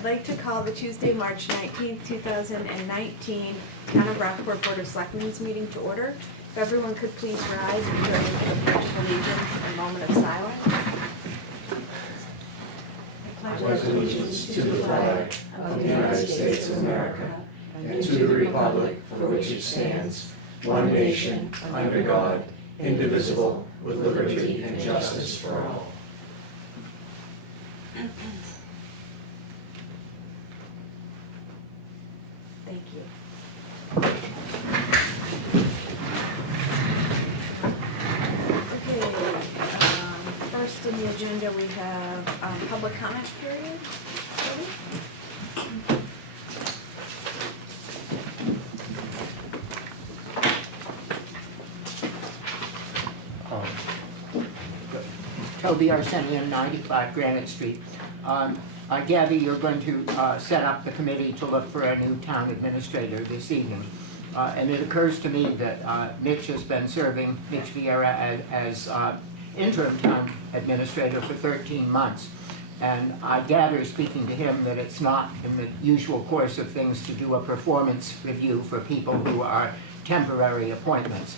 I'd like to call the Tuesday, March 19th, 2019 Town of Rockport Board of Selectmen's meeting to order. If everyone could please rise and join me for the Pledge of Allegiance and a moment of silence. I pledge allegiance to the flag of the United States of America and to the republic for which it stands, one nation, under God, indivisible, with liberty and justice for all. Thank you. Okay, first on the agenda we have public comment period. Toby Arsenian, 95 Granite Street. I gather you're going to set up the committee to look for a new town administrator this evening. And it occurs to me that Mitch has been serving, Mitch Vieira, as interim town administrator for 13 months. And I gather, speaking to him, that it's not in the usual course of things to do a performance review for people who are temporary appointments.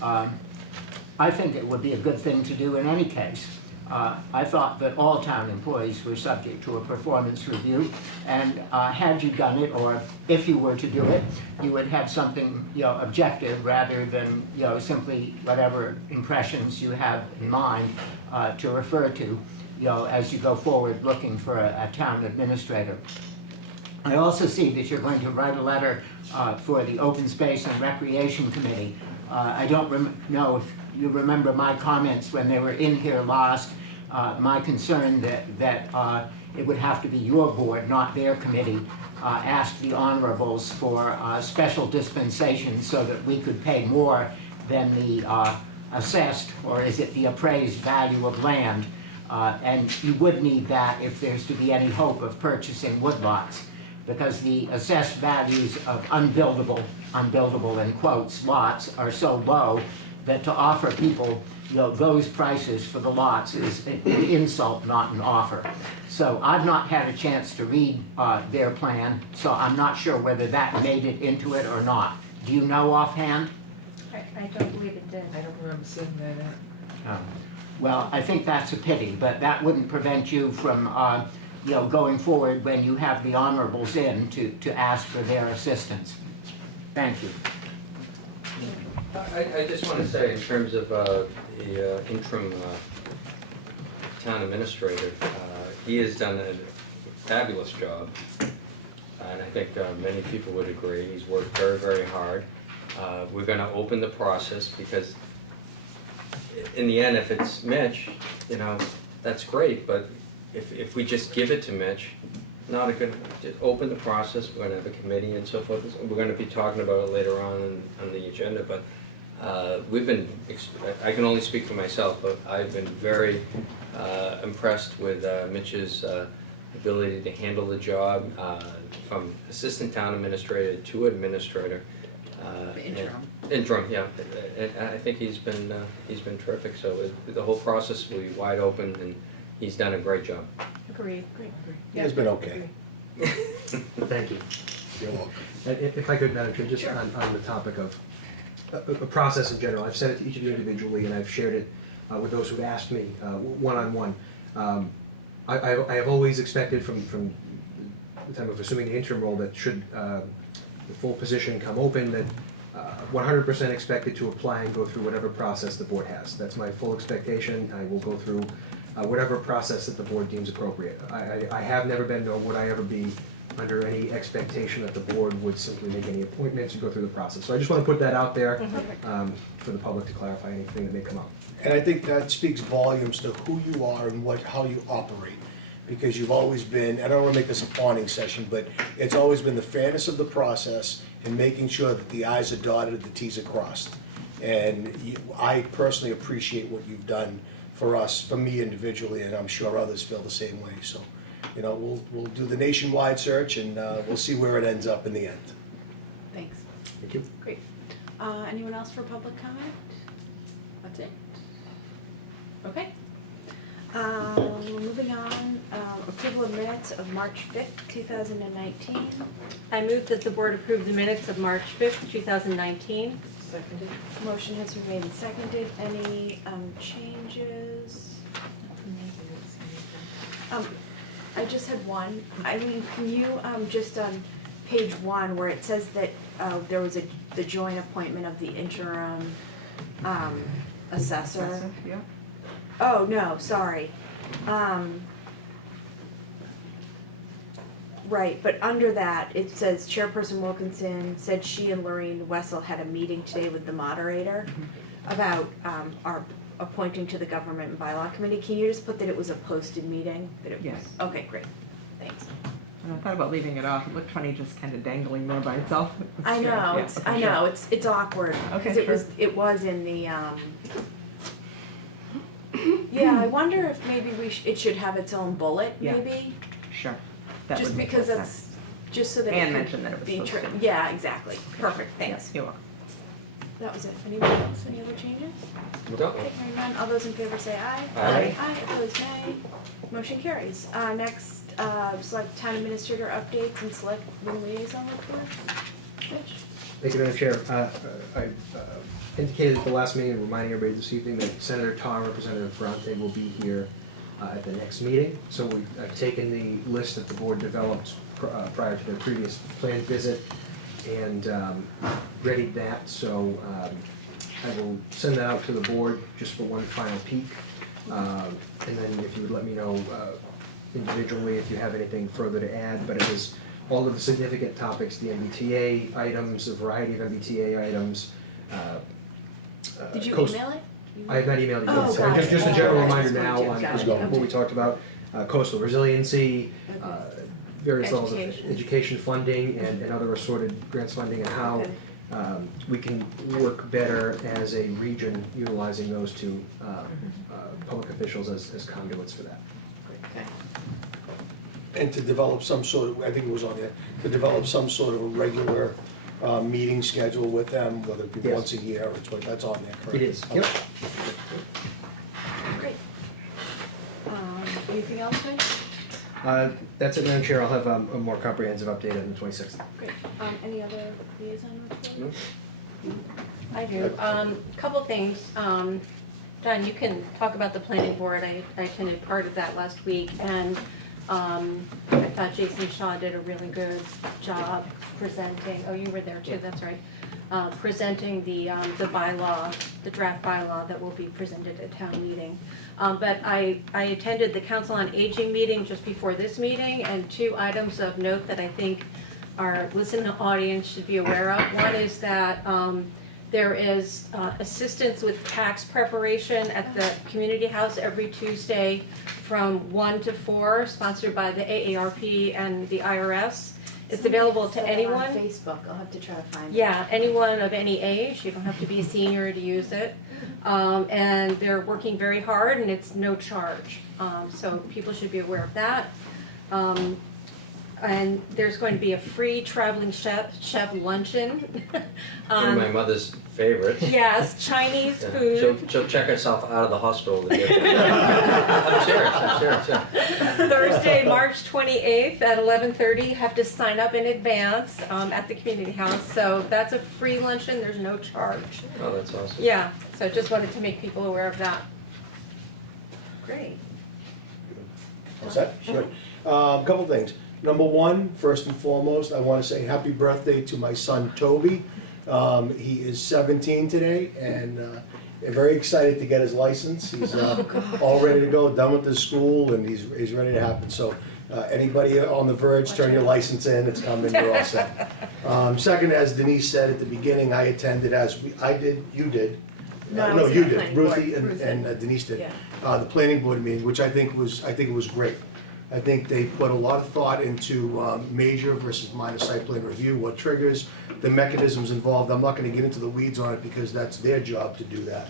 I think it would be a good thing to do in any case. I thought that all town employees were subject to a performance review, and had you done it, or if you were to do it, you would have something, objective rather than, simply whatever impressions you have in mind to refer to, as you go forward looking for a town administrator. I also see that you're going to write a letter for the Open Space and Recreation Committee. I don't know if you remember my comments when they were in here last, my concern that it would have to be your board, not their committee, ask the honorables for special dispensation so that we could pay more than the assessed, or is it the appraised value of land. And you would need that if there's to be any hope of purchasing woodlots, because the assessed values of unbuildable in quotes, lots are so low that to offer people, those prices for the lots is an insult, not an offer. So I've not had a chance to read their plan, so I'm not sure whether that made it into it or not. Do you know offhand? I don't believe it did. I don't remember seeing that. Well, I think that's a pity, but that wouldn't prevent you from going forward when you have the honorables in to ask for their assistance. Thank you. I just want to say, in terms of the interim town administrator, he has done a fabulous job, and I think many people would agree. He's worked very, very hard. We're going to open the process because, in the end, if it's Mitch, that's great. But if we just give it to Mitch, not a good. Just open the process. We're going to have a committee and so forth. We're going to be talking about it later on the agenda, but. I can only speak for myself, but I've been very impressed with Mitch's ability to handle the job from assistant town administrator to administrator. Interim, yeah. And I think he's been terrific. So the whole process will be wide open, and he's done a great job. Agreed. Great. He has been okay. Thank you. You're welcome. And if I could, Madam Chair, just Sure. on the topic of a process in general, I've said it to each of you individually, and I've shared it with those who've asked me one-on-one. I have always expected from the time of assuming the interim role that should the full position come open, that 100% expected to apply and go through whatever process the board has. That's my full expectation. I will go through whatever process that the board deems appropriate. I have never been, nor would I ever be, under any expectation that the board would simply make any appointments or go through the process. So I just want to put that out there for the public to clarify anything that may come up. And I think that speaks volumes to who you are and how you operate. Because you've always been, I don't want to make this a fawning session, but it's always been the fairness of the process and making sure that the I's are dotted and the T's are crossed. And I personally appreciate what you've done for us, for me individually, and I'm sure others feel the same way. So, we'll do the nationwide search, and we'll see where it ends up in the end. Thanks. Thank you. Great. Anyone else for public comment? That's it. Okay. Moving on, approval of minutes of March 5th, 2019. I move that the board approve the minutes of March 5th, 2019. Seconded. Motion has been made and seconded. Any changes? I just had one. Eileen, can you just on page 1 where it says that there was the joint appointment of the interim assessor? Yeah. Oh, no, sorry. Right, but under that, it says Chairperson Wilkinson said she and Lorraine Wessel had a meeting today with the moderator about our appointing to the Government and Bylaw Committee. Can you just put that it was a posted meeting? That it was? Yes. Okay, great, thanks. And I thought about leaving it off. It looked funny just kind of dangling there by itself. I know, Yeah, it's, okay, I sure. know, it's awkward. Okay, 'Cause it was in the, yeah, I wonder if maybe it should have its own bullet, Yeah. maybe? Sure. That Just would make because more that's, sense. just so that it And could mention that it was be posted. Yeah, exactly, perfect, thanks. You're welcome. That was it. Anybody else, any other changes? We got Okay, one. hearing none, all those in favor say aye. Aye. Aye, opposed nay. Motion carries. Next, select town administrator updates and select liaison reports. Rich? Thank you, Madam Chair. I indicated at the last meeting, reminding everybody this evening that Senator Tar, Representative Ferrante will be here at the next meeting. So I've taken the list that the board developed prior to their previous planned visit and readied that. So I will send that out to the board just for one final peek. And then if you would let me know individually if you have anything further to add, but it is all of the significant topics, the MBTA items, a variety of MBTA items. Did you coast- email it? I have not emailed you Oh, yet, so got just it. a general Oh, reminder just now wanted to- on got it. what we talked about, coastal resiliency, Okay. various levels of Education. education funding and other assorted grants funding, and how Okay. we can work better as a region utilizing those two public officials as conduits for that. Okay. And to develop some sort of, I think it was on there, to develop some sort of a regular meeting schedule with them, whether it be Yes. once a year or twice, that's on there, correct? It is, yep. Great. Anything else, Rich? That's it, Madam Chair. I'll have a more comprehensive update on the 26th. Great. Any other liaison reports? I do. Couple things. John, you can talk about the planning board. I attended part of that last week, and I thought Jason Shaw did a really good job presenting. Oh, you were there too, that's right. Presenting the bylaw, the draft bylaw that will be presented at town meeting. But I attended the Council on Aging meeting just before this meeting, and 2 items of note that I think our listening audience should be aware of. One is that there is assistance with tax preparation at the community house every Tuesday from 1 to 4, sponsored by the AARP and the IRS. It's available to anyone. On Facebook, I'll have to try to find it. Yeah, anyone of any age. You don't have to be a senior to use it. And they're working very hard, and it's no charge. So people should be aware of that. And there's going to be a free traveling chef luncheon. One of my mother's favorites. Yes, Chinese Yeah. food. She'll check herself out of the hospital to get I'm serious, yeah. Thursday, March 28th at 11:30. Have to sign up in advance at the community house. So that's a free luncheon. There's no charge. Oh, that's awesome. Yeah, so just wanted to make people aware of that. Great. What's that? Sure. Couple things. Number one, first and foremost, I want to say happy birthday to my son Toby. He is 17 today, and I'm very excited to get his license. He's all ready to go, done with his school, and he's ready to happen. So anybody on the verge, turn your license in, it's coming, you're all set. Second, as Denise said at the beginning, I attended, you did. No, I No, was you at the did, planning board. Ruthie Ruth and did. Denise did. Yeah. The planning board meeting, which I think was great. I think they put a lot of thought into major versus minor site plan review, what triggers, the mechanisms involved. I'm not gonna get into the weeds on it because that's their job to do that.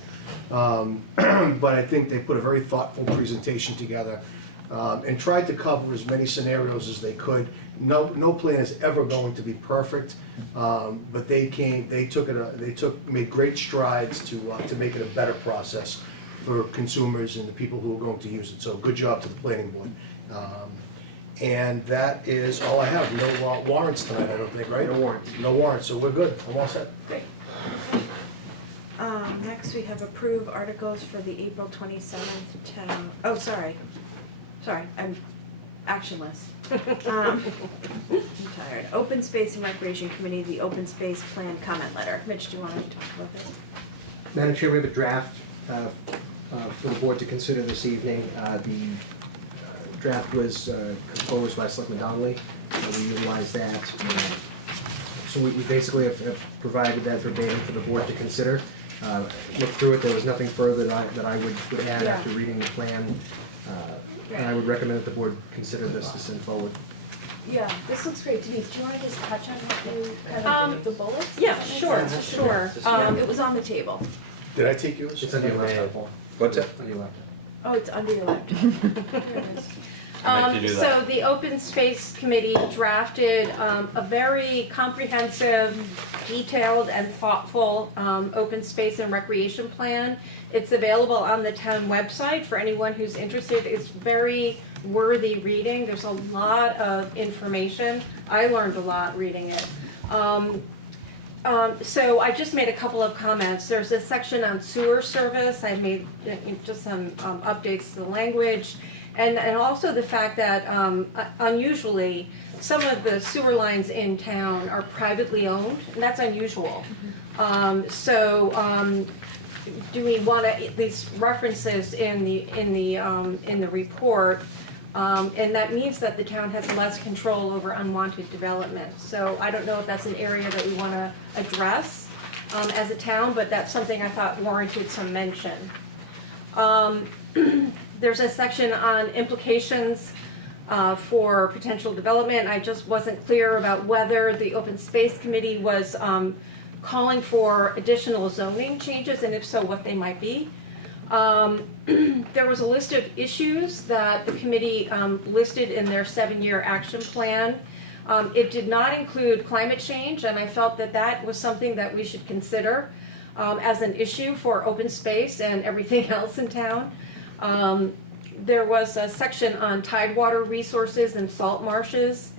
But I think they put a very thoughtful presentation together and tried to cover as many scenarios as they could. No plan is ever going to be perfect, but they made great strides to make it a better process for consumers and the people who are going to use it. So good job to the planning board. And that is all I have. No warrants tonight, I don't think, right? No warrants. No warrants, so we're good. I'm all set. Great. Next we have approve articles for the April 27th town, oh, sorry, I'm actionless. I'm tired. Open Space and Recreation Committee, the Open Space Plan comment letter. Mitch, do you want to talk about this? Madam Chair, we have a draft for the board to consider this evening. The draft was composed by Selectman Donnelly. We utilized that. So we basically have provided that verbatim for the board to consider. Looked through it, there was nothing further that I would add Yeah. after reading the plan. And I would recommend that the board consider this to send forward. Yeah, this looks great. Denise, do you want to just touch on what you kind of did with the bullets? Yeah, That makes sure, sense. sure. It was on the table. Did I take yours? It's on your laptop, Paul. What's that? On your laptop. Oh, it's under your laptop. There it is. I meant to do that. So the Open Space Committee drafted a very comprehensive, detailed, and thoughtful open space and recreation plan. It's available on the town website for anyone who's interested. It's very worthy reading. There's a lot of information. I learned a lot reading it. So I just made a couple of comments. There's a section on sewer service. I made just some updates to the language. And also the fact that unusually, some of the sewer lines in town are privately owned, and that's unusual. Do we want to at least references in the report? And that means that the town has less control over unwanted development. So I don't know if that's an area that we want to address as a town, but that's something I thought warranted some mention. There's a section on implications for potential development. I just wasn't clear about whether the Open Space Committee was calling for additional zoning changes, and if so, what they might be. There was a list of issues that the committee listed in their 7-year action plan. It did not include climate change, and I felt that that was something that we should consider as an issue for open space and everything else in town. There was a section on tidewater resources and salt marshes,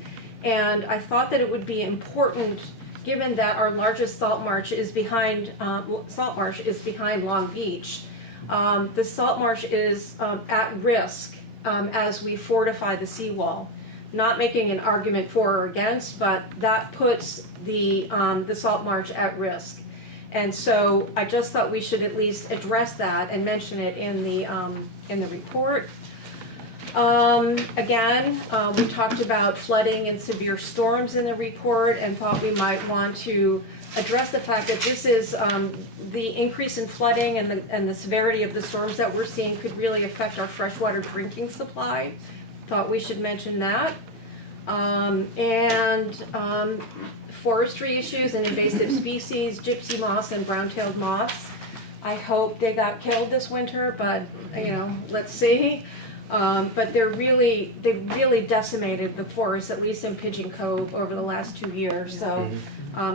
and I thought that it would be important, given that our largest salt marsh is behind Long Beach. The salt marsh is at risk as we fortify the seawall. Not making an argument for or against, but that puts the salt marsh at risk. And so I just thought we should at least address that and mention it in the report. Again, we talked about flooding and severe storms in the report and thought we might want to address the fact that this is the increase in flooding and the severity of the storms that we're seeing could really affect our freshwater drinking supply. Thought we should mention that. Forestry issues and invasive species, gypsy moss and brown-tailed moths. I hope they got killed this winter, but let's see. But they've really decimated the forest, at least in Pigeon Cove, over the last 2 years. So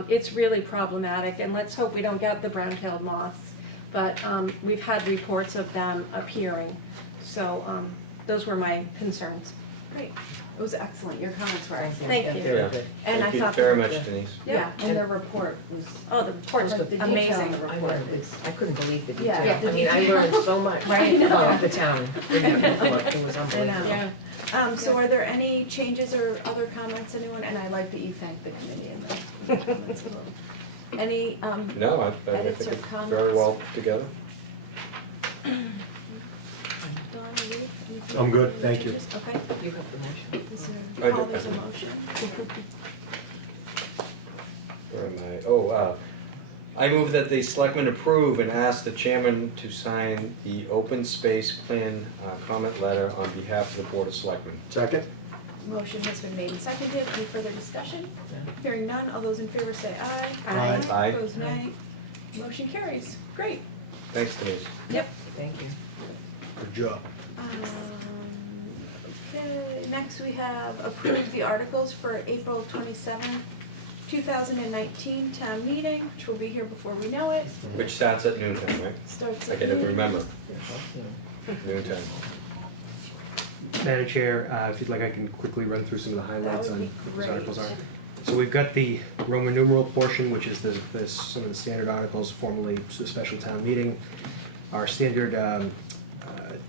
it's really problematic, and let's hope we don't get the brown-tailed moths. But we've had reports of them appearing. So those were my concerns. Great. It was excellent. Your comments were excellent. Thank you. Yeah. And Thank I you thought very that- much, Denise. Yeah. And the report was, Oh, the report's the detail amazing. of the report was, I couldn't believe the Yeah, detail. the I mean, I detail. learned so much Right. about the town in that report. It was I unbelievable. know. Yeah. So are there any changes or other comments, anyone? And I like that you thanked the committee in the comments below. Any, No, I Edits think or it's comments? very well together. Dawn, are you? Anything? I'm good, thank you. Okay. You have the motion. Is I there, do. Paul, there's a motion. Where am I? Oh, I move that the selectmen approve and ask the chairman to sign the open space plan comment letter on behalf of the Board of Selectmen. Second? Motion has been made and seconded. Any further discussion? Hearing none, all those in favor say aye. Aye. Aye. Opposed, nay. Motion carries. Great. Thanks, Denise. Yep. Thank you. Good job. Okay, next we have approved the articles for April 27th, 2019 town meeting, which will be here before we know it. Which starts at noon time, right? Starts I at gotta noon. remember, noon time. Madam Chair, if you'd like, I can quickly run through some of the highlights That would on be what great. those articles are. So we've got the Roman numeral portion, which is some of the standard articles, formerly the special town meeting. Our standard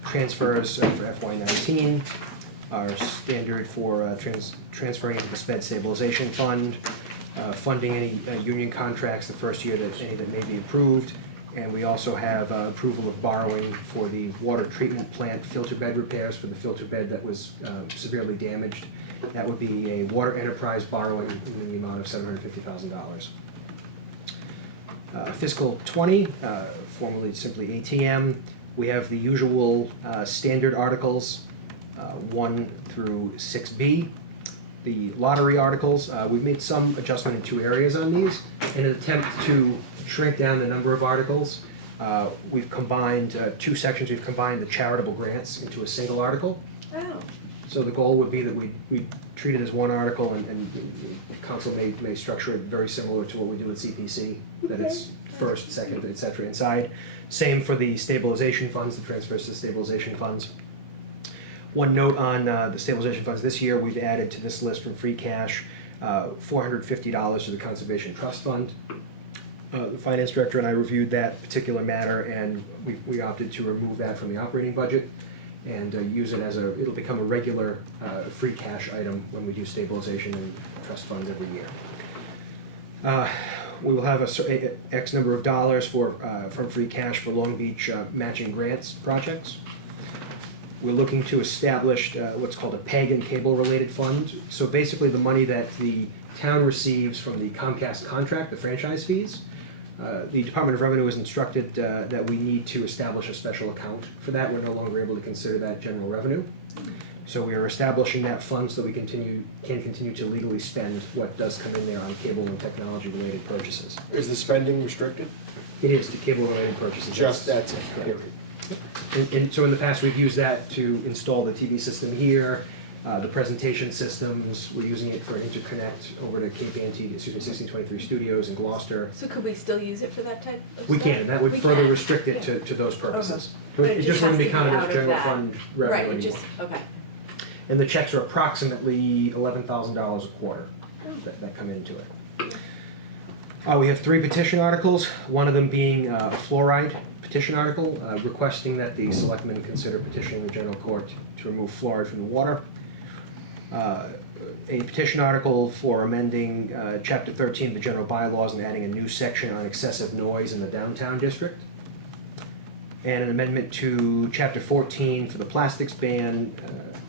transfers for FY19, our standard for transferring into the sped stabilization fund, funding any union contracts the first year any that may be approved. And we also have approval of borrowing for the water treatment plant filter bed repairs for the filter bed that was severely damaged. That would be a water enterprise borrowing in the amount of $750,000. Fiscal 20, formerly simply ATM, we have the usual standard articles, 1 through 6B. The lottery articles, we've made some adjustment in 2 areas on these. In an attempt to shrink down the number of articles, we've combined 2 sections. We've combined the charitable grants into a single article. Oh, So the goal would be that we treat it as one article, and council may structure it very similar to what we do with CPC, that it's first, second, et cetera, inside. Same for the stabilization funds, the transfers to stabilization funds. One note on the stabilization funds this year, we've added to this list from free cash $450 to the Conservation Trust Fund. The finance director and I reviewed that particular matter, and we opted to remove that from the operating budget and use it as it'll become a regular free cash item when we do stabilization and trust funds every year. We will have a X number of dollars from free cash for Long Beach matching grants projects. We're looking to establish what's called a PEG and cable-related fund. So basically the money that the town receives from the Comcast contract, the franchise fees, the Department of Revenue is instructed that we need to establish a special account for that. We're no longer able to consider that general revenue. So we are establishing that fund so that we can continue to legally spend what does come in there on cable and technology-related purchases. Is the spending restricted? It is to cable-related purchases. Just that's it, Correct. period. And so in the past, we've used that to install the TV system here, the presentation systems. We're using it for interconnect over to KPNT, 1623 Studios in Gloucester. so could we still use it for that type of We stuff? can, and that would We further can, restrict it yeah. to those purposes. But It just wouldn't be has to counted out as of general that. fund revenue Right, anymore. it just, okay. And the checks are approximately $11,000 a quarter that come into it. We have 3 petition articles, one of them being a fluoride petition article requesting that the selectmen consider petitioning the general court to remove fluoride from the water. A petition article for amending Chapter 13 of the general bylaws and adding a new section on excessive noise in the downtown district. And an amendment to Chapter 14 for the plastics ban,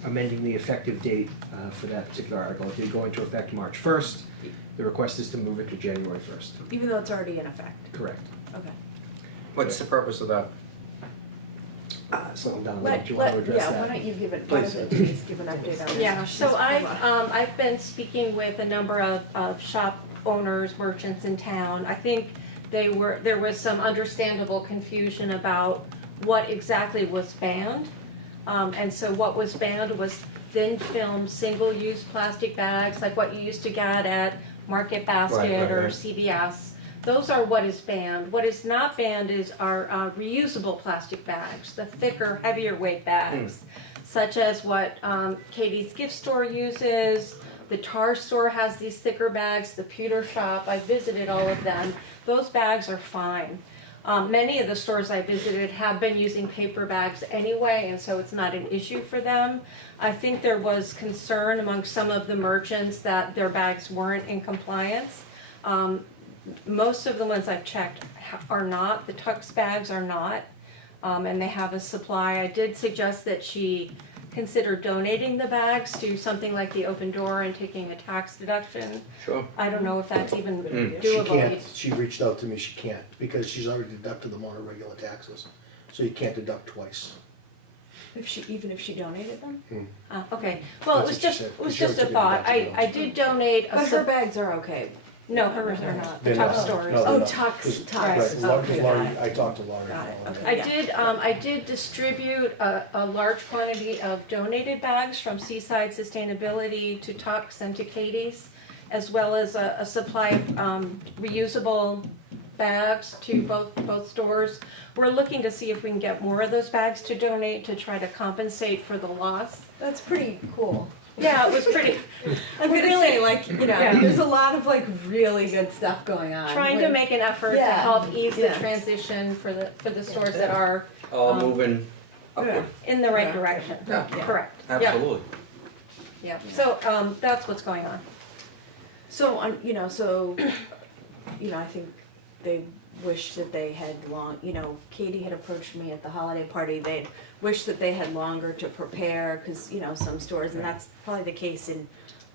amending the effective date for that particular article. It did go into effect March 1st. The request is to move it to January 1st. Even though it's already in effect, Correct. okay. What's the purpose of that? Slow down, do you want to Let, address yeah, that? why don't you give it, why Please. don't Denise give an update on it? Yeah, so I've been speaking with a number of shop owners, merchants in town. I think there was some understandable confusion about what exactly was banned. And so what was banned was thin film, single-use plastic bags, like what you used to get at Market Basket or right. CVS. Those are what is banned. What is not banned are reusable plastic bags, the thicker, heavier weight bags, such as what Katie's Gift Store uses. The Tar Store has these thicker bags, the Pewter Shop, I visited all of them. Those bags are fine. Many of the stores I visited have been using paper bags anyway, and so it's not an issue for them. I think there was concern among some of the merchants that their bags weren't in compliance. Most of the ones I've checked are not. The Tux bags are not, and they have a supply. I did suggest that she consider donating the bags to something like the Open Door and taking a tax deduction. Sure. I don't know if that's even She doable. can't, she reached out to me, she can't, because she's already deducted them on her regular taxes. So you can't deduct twice. Even if she donated them? Okay, well, That's what she said. it was She just a already thought. deducted I those. did donate a, But her bags are okay. no, hers are not, the They're Tux not. stores. No, Oh, they're not. Tux, Right, Tux, Laurie- okay, Laurie- got it. I talked to Laurie. Got it, about okay. I did distribute a large quantity of donated bags from Seaside Sustainability to Tux and to Katie's. as well as a supply of reusable bags to both stores. We're looking to see if we can get more of those bags to donate to try to compensate for the loss. That's pretty cool. Yeah, it was pretty, I'm We gonna really- say, like, you know, Yeah. there's a lot of like really good stuff going on. trying to with- make an effort to Yeah, help ease the yeah. transition for the stores that are All moving upward, in the right Yeah. direction. Yeah. Correct. Yep. absolutely. Yep. So, that's what's going on. So, I think they wish that they had Katie had approached me at the holiday party, they'd wish that they had longer to prepare, cause, some stores, and that's probably the case in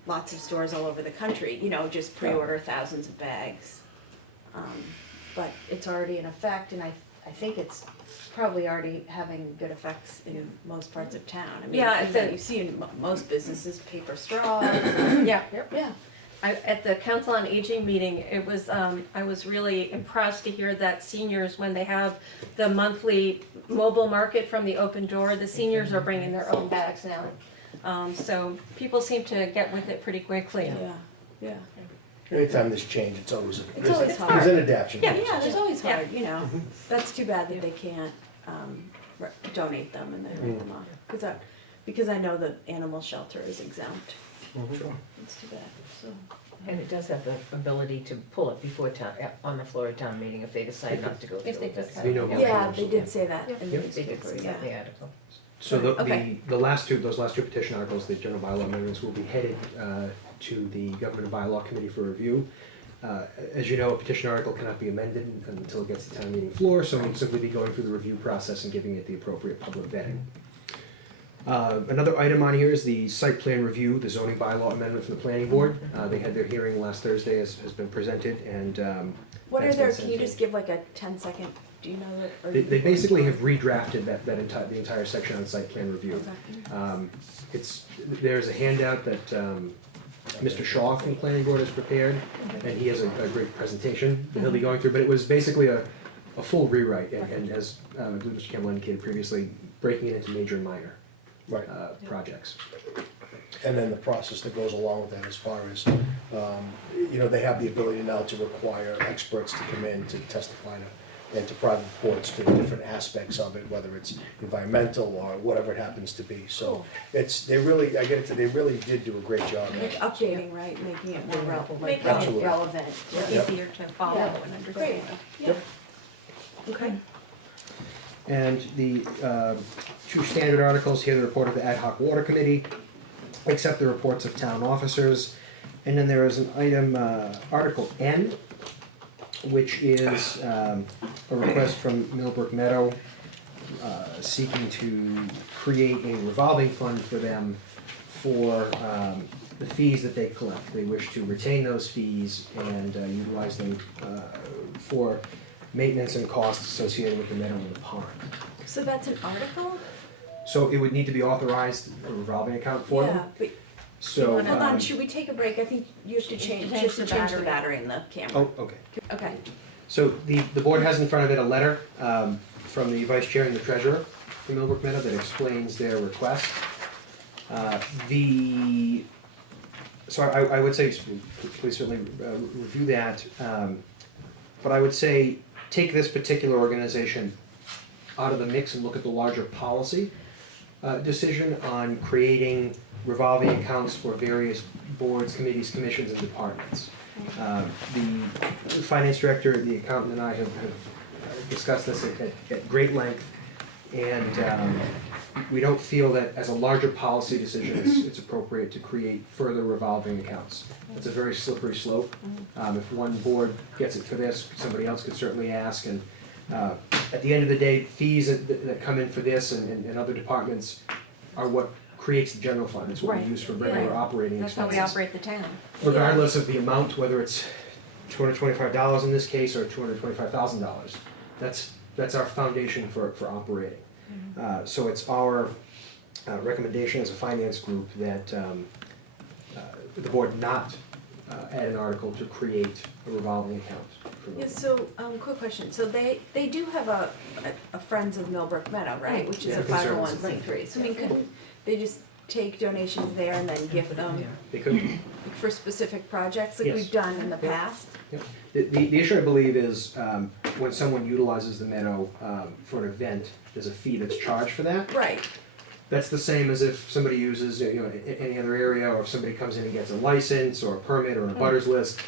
lots of stores all over the country, just pre-order thousands of bags. But it's already in effect, and I think it's probably already having good effects in most parts of town. I mean, Yeah, it's you see in most businesses, paper straws. Yeah. Yeah. At the Council on Aging meeting, it was, I was really impressed to hear that seniors, when they have the monthly mobile market from the Open Door, the seniors are bringing their own bags now. So people seem to get with it pretty quickly. Yeah. Anytime there's change, it's always, It's always there's hard. an adaptation. Yeah. Yeah, there's always Yeah. hard, That's too bad that they can't donate them and then write them off. Because I know the animal shelter is exempt. Sure. It's too bad, so. And it does have the ability to pull it before town, on the floor of town meeting if they decide not to go through If they with it. decide. We know about Yeah, those. they did say that Yeah. in the Yep, they did newspaper, say yeah. that in the article. So Okay. those last two petition articles, the general bylaw amendments, will be headed to the Government and Bylaw Committee for review. As you know, a petition article cannot be amended until it gets to town meeting floor, so we'll simply be going through the review process and giving it the appropriate public vetting. Another item on here is the site plan review, the zoning bylaw amendment from the planning board. They had their hearing last Thursday, as has been presented, and What are That's their, been can sent you in. just give like a 10-second, do you know that? or they you- basically have redrafted the entire section on site plan review. Okay. There's a handout that Mr. Shaw from the planning board has prepared, and he has a great presentation that he'll be going through, but it was basically a full rewrite, and as I believe Mr. Campbell indicated previously, breaking it into major and minor Right. projects. And then the process that goes along with that as far as, they have the ability now to require experts to come in to testify and to provide reports to the different aspects of it, whether it's environmental or whatever it happens to be. So they really did do a great job. Like updating, right, making it more Making like, it relevant. Yep. Easier to follow Yeah. and understand. Yeah. Okay. And the two standard articles here, the report of the ad hoc water committee, accept the reports of town officers. And then there is an item, Article N, which is a request from Millbrook Meadow seeking to create a revolving fund for them for the fees that they collect. They wish to retain those fees and utilize them for maintenance and costs associated with the meadow and the pond. So that's an article? So it would need to be authorized, a revolving account for Yeah, them. but, So, hold on, should we take a break? I think you have to change the battery in the camera. oh, okay. Okay. So the board has in front of it a letter from the vice chair and the treasurer from Millbrook Meadow that explains their request. So I would say, please certainly review that, but I would say, take this particular organization out of the mix and look at the larger policy decision on creating revolving accounts for various boards, committees, commissions, and departments. The finance director, the accountant, and I have discussed this at great length, and we don't feel that as a larger policy decision, it's appropriate to create further revolving accounts. It's a very slippery slope. If one board gets it for this, somebody else could certainly ask, and at the end of the day, fees that come in for this and other departments are what creates the general fund. It's what we Right. use for regular Yeah. operating That's how expenses. we operate the town. Regardless of the amount, whether it's $225 in this case or $225,000. That's our foundation for operating. So it's our recommendation as a finance group that the board not add an article to create a revolving account. for Yeah, them. so, quick question, so they do have a Friends of Millbrook Meadow, right, which is Yeah, a conservancy. 501c3, so I mean, couldn't they just take donations there and then gift them They could. for specific projects like Yes. we've done in the past? The issue, I believe, is when someone utilizes the meadow for an event, there's a fee that's charged for that. Right, That's the same as if somebody uses, any other area, or if somebody comes in and gets a license or a permit or a butters list,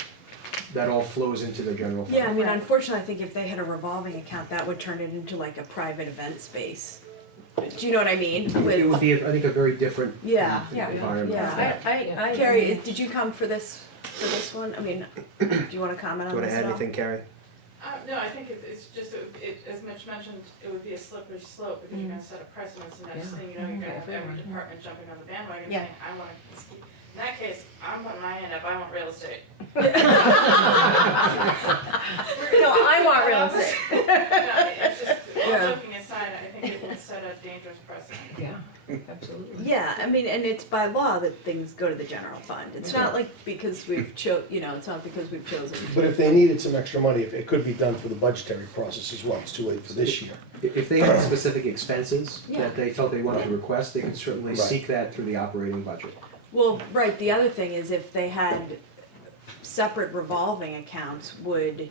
that all flows into the general fund. yeah, I mean, Right. unfortunately, I think if they had a revolving account, that would turn it into like a private event space. Do you know what I mean? It would With, be, I think, a very different yeah, environment. yeah. I Carrie, did you come for this one? I mean, do you wanna comment Do on you this want at to add all? anything, Carrie? No, I think it's just, as Mitch mentioned, it would be a slippery slope because you're gonna set a precedence and next thing you know, you're gonna have every department jumping on the bandwagon Yeah. saying, I wanna, in that case, I'm putting my hand up, I want real estate. No, I want real estate. No, it's just, all Yeah. joking aside, I think it will set a dangerous precedent. Yeah, absolutely. Yeah, I mean, and it's by law that things go to the general fund. It's not like because we've it's not because we've chosen to. But if they needed some extra money, if it could be done for the budgetary process as well, it's too late for this year. If they had specific expenses Yeah. that they felt they wanted to request, they could certainly Right. seek that through the operating budget. Well, right, the other thing is if they had separate revolving accounts would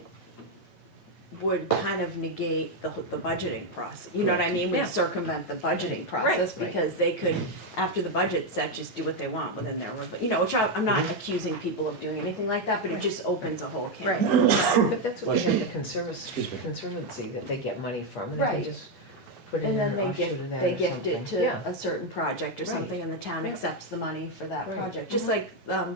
kind of negate the budgeting process. You know what I mean? Would Yeah. circumvent the budgeting process right. because they could, after the budget's set, just do what they want within their, which I'm not accusing people of doing anything like that, but it just opens a whole can. Right. But that's what we have the conservancy that they get money from, and they Right. just put it And in then an they offshoot gift, of that they or gift it something. to Yeah. a certain project or Right. something and the town Yeah. accepts the money for that Right. project, just like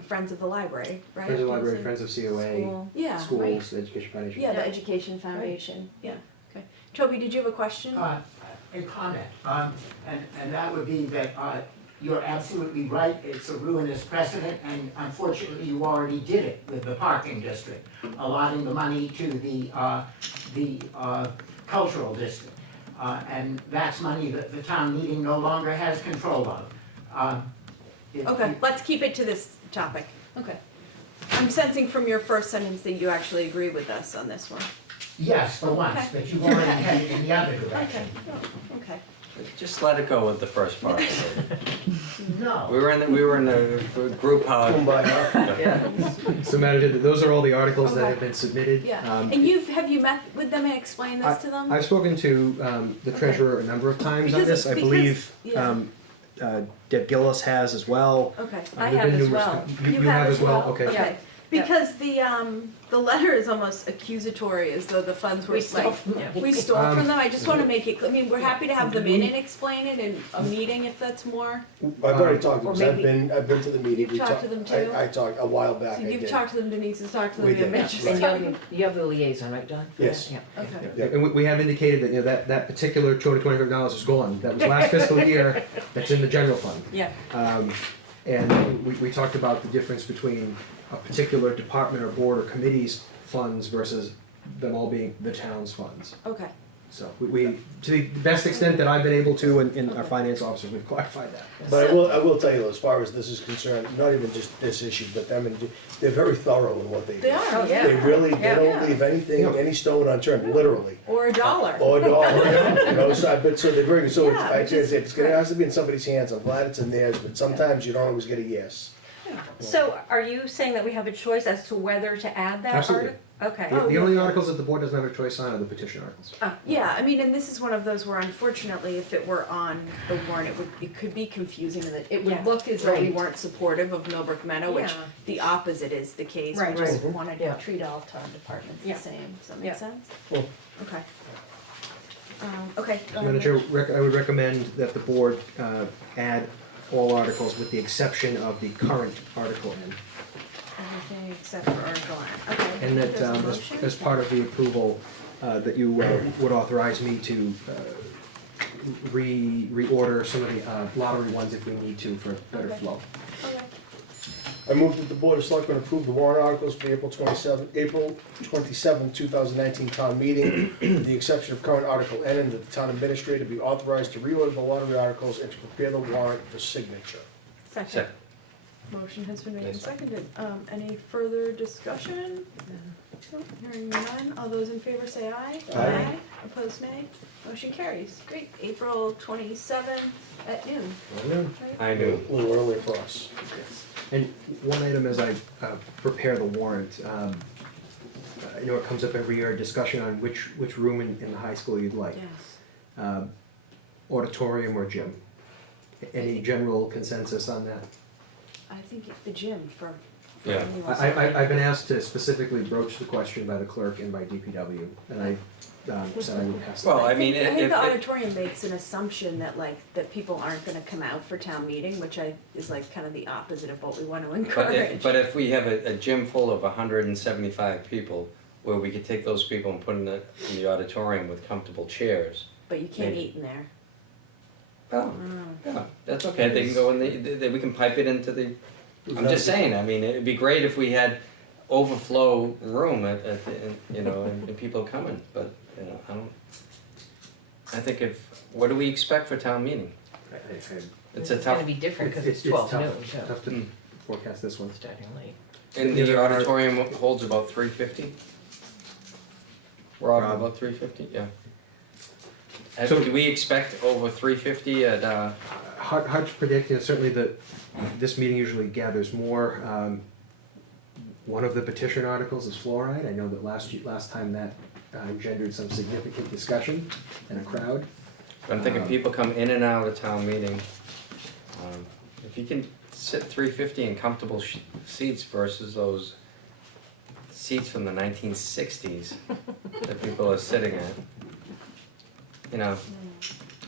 Friends of the Library, right? Friends of the Library, Jason? Friends of COA, School. Yeah, schools, Education Foundation. yeah, the Education Foundation, yeah, okay. Toby, did you have a question? A comment, and that would be that, you're absolutely right, it's a ruinous precedent, and unfortunately, you already did it with the parking district, allotting the money to the cultural district. And that's money that the town meeting no longer has control of. Okay, let's keep it to this topic. Okay. I'm sensing from your first sentence that you actually agree with us on this one. Yes, for once, Okay. but you've already headed in the other Okay, direction. okay. Just let it go with the first part. No. We were in the group hug. Kumbaya. So Madam, those are all the articles that Okay. have been submitted. Yeah, Um, and have you met with them and explained this to them? I've spoken to the treasurer a number of times on Because- this. I because- believe yeah. Deb Gillis has as well. Okay. I There've have been as numerous- well. You have as well? Okay. Okay, because the letter is almost accusatory, as though the funds were We stole like, from them. we stole from Um, them, I just wanna make it, I mean, we're happy to have them in and explain it in a meeting if that's more. I've already talked to Or them, maybe- I've been to the meeting. You've We talked talked- to them too? I talked a while back, So I you've did. talked to them, Denise has talked to them, We and did, Mitch has right. And talked. you have the liaison, right, Don? for Yes. that? Yeah. Okay. Yeah. And we have indicated that, that particular $225 is gone. That was last fiscal year, that's in the general fund. Yeah. And we talked about the difference between a particular department or board or committee's funds versus them all being the town's funds. Okay, So we to the best extent that I've been able to, and our finance officers, we've clarified that. But I will tell you, as far as this is concerned, not even just this issue, but them, they're very thorough in what they do. they are, Oh, yeah. They really, they Yeah. don't leave anything, Yeah. any stone unturned, literally. or a dollar. Or dollar, so they're very, so Yeah, I which said, is it's gonna have to be in somebody's hands, I'm glad it's in theirs, but sometimes you don't always get a yes. So are you saying that we have a choice as to whether to add that Absolutely. article? Okay. The only articles that the board doesn't have a choice on are the petition articles. Yeah, I mean, and this is one of those where unfortunately, if it were on the warrant, it could be confusing, that it would Yeah. look as though we Right. weren't supportive of Millbrook Meadow, which Yeah. the opposite is the case. Right. We just Right. wanted Yeah. to treat all town departments the Yeah. same, does that Yeah. make sense? Cool. Okay. Okay. So Madam Chair, I would recommend that the board add all articles with the exception of the current Article N. Everything except for Article N, okay. And that There's a as motion? part of the approval, that you would authorize me to reorder some of the lottery ones if we need to for better Okay. flow. Okay. I move that the Board of Selectmen approve the warrant articles for the April 27, 2019 town meeting, with the exception of current Article N, and that the town administrator be authorized to reorder the lottery articles and to prepare the warrant for signature. Second. Second. Motion has been made and seconded. Any further discussion? Nope, hearing none. All those in favor say aye. Aye. Opposed, nay. Motion carries. Great. April 27th at noon. Right? I do. A little early for us. And one item as I prepare the warrant, I know it comes up every year, a discussion on which room in the high school you'd like. Yes. Auditorium or gym? Any general consensus on that? I think the gym for Yeah. anyone. I've been asked to specifically broach the question by the clerk and by DPW, and I said I would pass it. Well, I I mean, think if- the auditorium makes an assumption that that people aren't gonna come out for town meeting, which is like kind of the opposite of what we want to encourage. But if we have a gym full of 175 people, where we could take those people and put in the auditorium with comfortable chairs. But you can't maybe. eat in there. Oh, yeah, that's okay, they can go in we can pipe it into the, I'm just saying, I mean, it'd be great if we had overflow room at you know, and people coming, but, you know, I think what do we expect for town meeting? It's a It's tough, gonna be different because it's 12 tough. noon, too. Tough to forecast this one. Starting late. and the auditorium holds about 350? Rob, about 350, yeah. So- Do we expect over 350 at, Hard to predict, you know, certainly this meeting usually gathers more. One of the petition articles is fluoride. I know that last time that engendered some significant discussion and a crowd. I'm thinking people come in and out of town meeting. If you can sit 350 in comfortable seats versus those seats from the 1960s that people are sitting at. You know,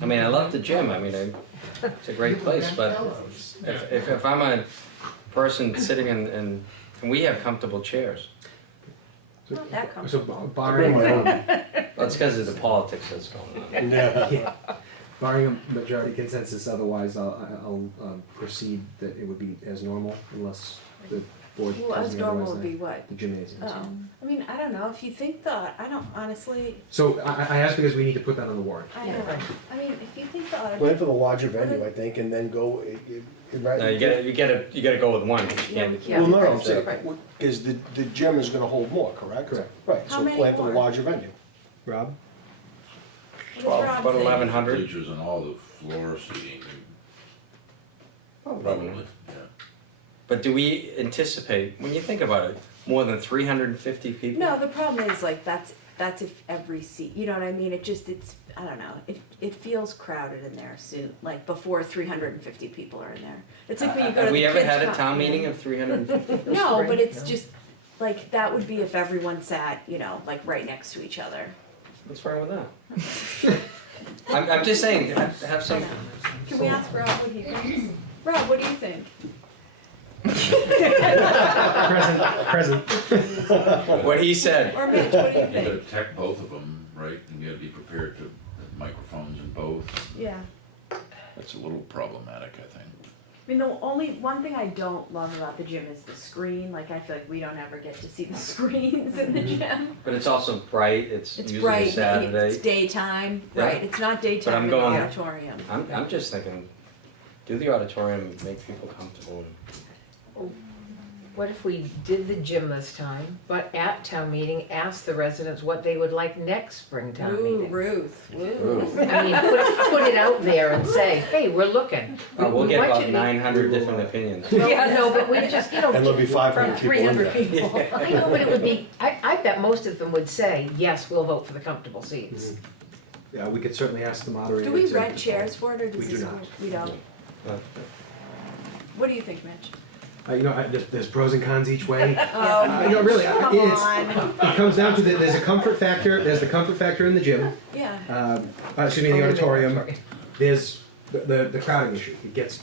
I mean, I love the gym, I mean, it's a great place, but if I'm a person sitting in, and we have comfortable chairs. Not that So comfortable. barring, Well, it's because of the politics that's going on. Yeah. barring a majority consensus, otherwise I'll proceed that it would be as normal unless the board Well, tells as me normal otherwise. would be what? The gymnasium. I mean, I don't know, if you think that, I don't honestly, So I asked because we need to put that on the warrant. I Yeah, know, right. I mean, if you think the auditorium. Plan for the larger venue, I think, and then go. No, you gotta go with one, 'cause you can't. Yeah. Well, no, I'm Right. saying, because the gym is gonna hold more, correct? Correct. Right, How so many plan for the more? larger venue. Rob? What does Well, Rob about think? 1,100. Bleachers and all the floor seating, Probably. probably, yeah. But do we anticipate, when you think about it, more than 350 people? No, the problem is like, that's if every seat, you know what I mean, I don't know, it feels crowded in there soon, like before 350 people are in there. It's like when you go to the Have we ever kids' had a con- town meeting of 350? No, but it's No. just, like, that would be if everyone sat, you know, like right next to each other. What's wrong with that? I'm just saying, have some, Can we ask Rob what he thinks? Rob, what do you think? Present. what he said. Or Mitch, what do you You gotta think? tech both of them, right, and you gotta be prepared to have microphones in both. Yeah. That's a little problematic, I think. I mean, the only, one thing I don't love about the gym is the screen, like, I feel like we don't ever get to see the screens in the gym. But it's also bright, it's It's usually bright, a it's Saturday. daytime, Yeah. right, it's not daytime I'm in the going- auditorium. I'm just thinking, do the auditorium, make people comfortable. What if we did the gym this time, but at town meeting, asked the residents what they would like next spring town Ooh, meeting? Ruth, Ooh. Ruth. I mean, put it out there and say, hey, we're looking. We'll We get want about you to- 900 different opinions. Yeah, no, but we just, you know. And there'll be 500 from people in 300 there. people. I know, but it would be, I bet most of them would say, yes, we'll vote for the comfortable seats. Yeah, we could certainly ask the moderator. Do we to- rent chairs for it, or does We this? do not. We don't. Uh, What do you think, Mitch? You know, there's pros and cons each way. Oh, No, really, come it's, on. it comes down to there's a comfort factor, there's the comfort factor in the gym, Yeah, excuse me, in the auditorium. There's the crowding issue. It gets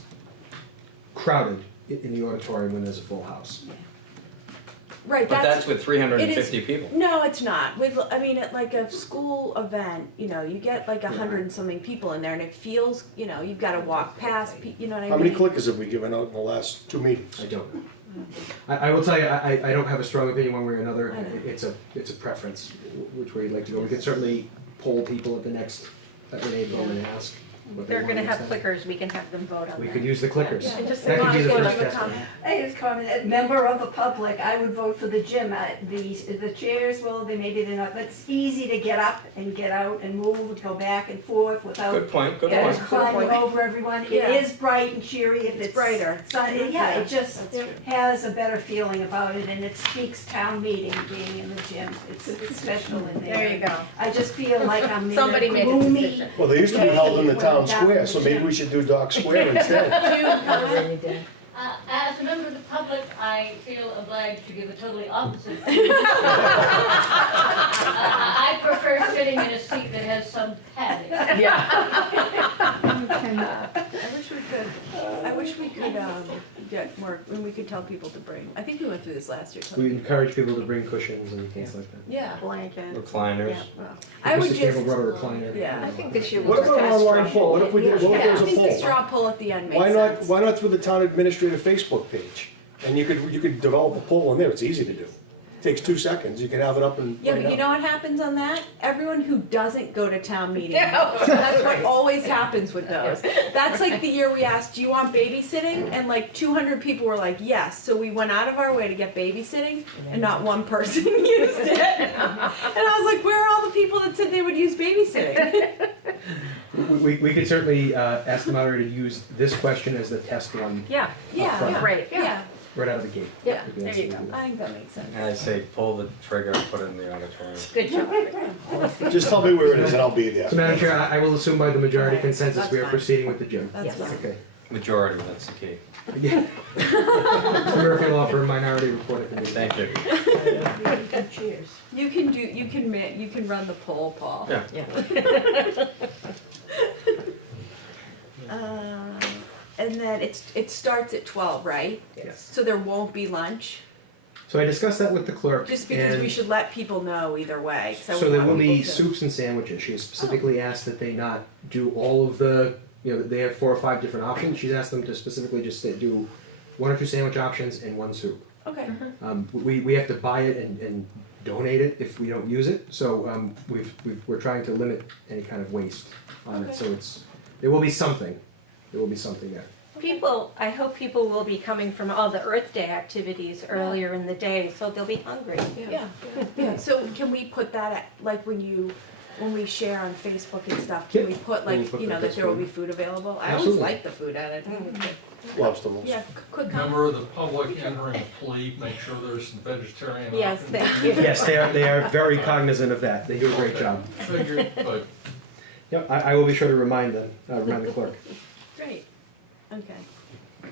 crowded in the auditorium when there's a full house. right, But that's that's, with 350 people. no, it's not. With, I mean, at like a school event, you know, you get like 100 and something people in there, and it feels, you know, you've gotta walk past, you know what I mean? How many clickers have we given out in the last 2 meetings? I don't know. I will tell you, I don't have a strong opinion one way or another. I know. It's a preference, which way you'd like to go. We could certainly poll people at the next, at the neighborhood and ask. what they they're want gonna have next time. clickers, we can have them vote on We that. could use the clickers. Yeah. And just That could be the Monica, first you have a step. comment? I just comment, as member of the public, I would vote for the gym. The chairs, well, maybe they're not, that's easy to get up and get out and move and go back and forth without Good point, good just point. climbing over everyone. It Yeah. is bright and cheery if it's. brighter. Yeah, it just That's true. has a better feeling about it, and it speaks town meeting, being in the gym. It's special in there. There you go. I just feel like I'm in Somebody a made a gloomy. decision. Well, they used to be held in the town Went down square, to so the maybe gym. we should do Dock Square instead. Rainy day. As a member of the public, I feel obliged to give a totally opposite. I prefer sitting in a seat that has some padding. Yeah. I wish we could get more, and we could tell people to bring, I think we went through this last year. We encourage people to bring cushions and things like that. Yeah. Blanket. Recliners. I would Mr. Campbell just, brought a recliner. yeah. I think this year What we'll just about an have a online straw poll? What if we did, what if Yeah, there I was a think the poll? straw poll at the end makes Why not, sense. why not through the town administrator Facebook page? And you could develop a poll on there, it's easy to do. Takes 2 seconds, you can have it up and Yeah, right but you now. know what happens on that? Everyone who doesn't go to town meeting, that's what always happens with those. That's like the year we asked, do you want babysitting? And like 200 people were like, yes. So we went out of our way to get babysitting, and not one person used it. And I was like, where are all the people that said they would use babysitting? We could certainly ask the moderator to use this question as the test one Yeah, Yeah, front. great, yeah, right out of the gate. Yeah, Maybe there that's you what go. we do. I think that makes sense. And I say pull the trigger and put it in the auditorium. Good job. Just tell me where it is and I'll be there. So Madam Chair, I will assume by the majority consensus, That's we are fine. proceeding with the gym. That's Yes. fine. Okay. Majority, that's the key. Yeah. Mr. Murphy will offer a minority report at the meeting. Thank you. Cheers. You can run the poll, Paul. Yeah. Yeah. And then it starts at 12, right? Yes. So there won't be lunch, So I discussed that with the clerk. just because we and should let people know either way. 'cause I So would there want will be people to- soups and sandwiches. She has specifically asked that they not do all of the, they have 4 or 5 different options. She's asked them to specifically just do 1 or 2 sandwich options and 1 soup. Okay. We have to buy it and donate it if we don't use it. So we're trying to limit any kind of waste on it. So there will be something. There will be something there. I hope people will be coming from all the Earth Day activities earlier in the day, so they'll be hungry. Yeah, yeah. So can we put that at, like when we share on Facebook and stuff, can Yeah. we put We'll like, put you know, that that there will be that's food available? I always Absolutely. like the food at it. Lobster rolls. Yeah, quick comment? Member of the public entering a plea, make sure there's some vegetarian Yes, options. thank you. Yes, they are very cognizant of that. They do a great job. Figured, but Yep, I will be sure to remind the clerk. Great, okay.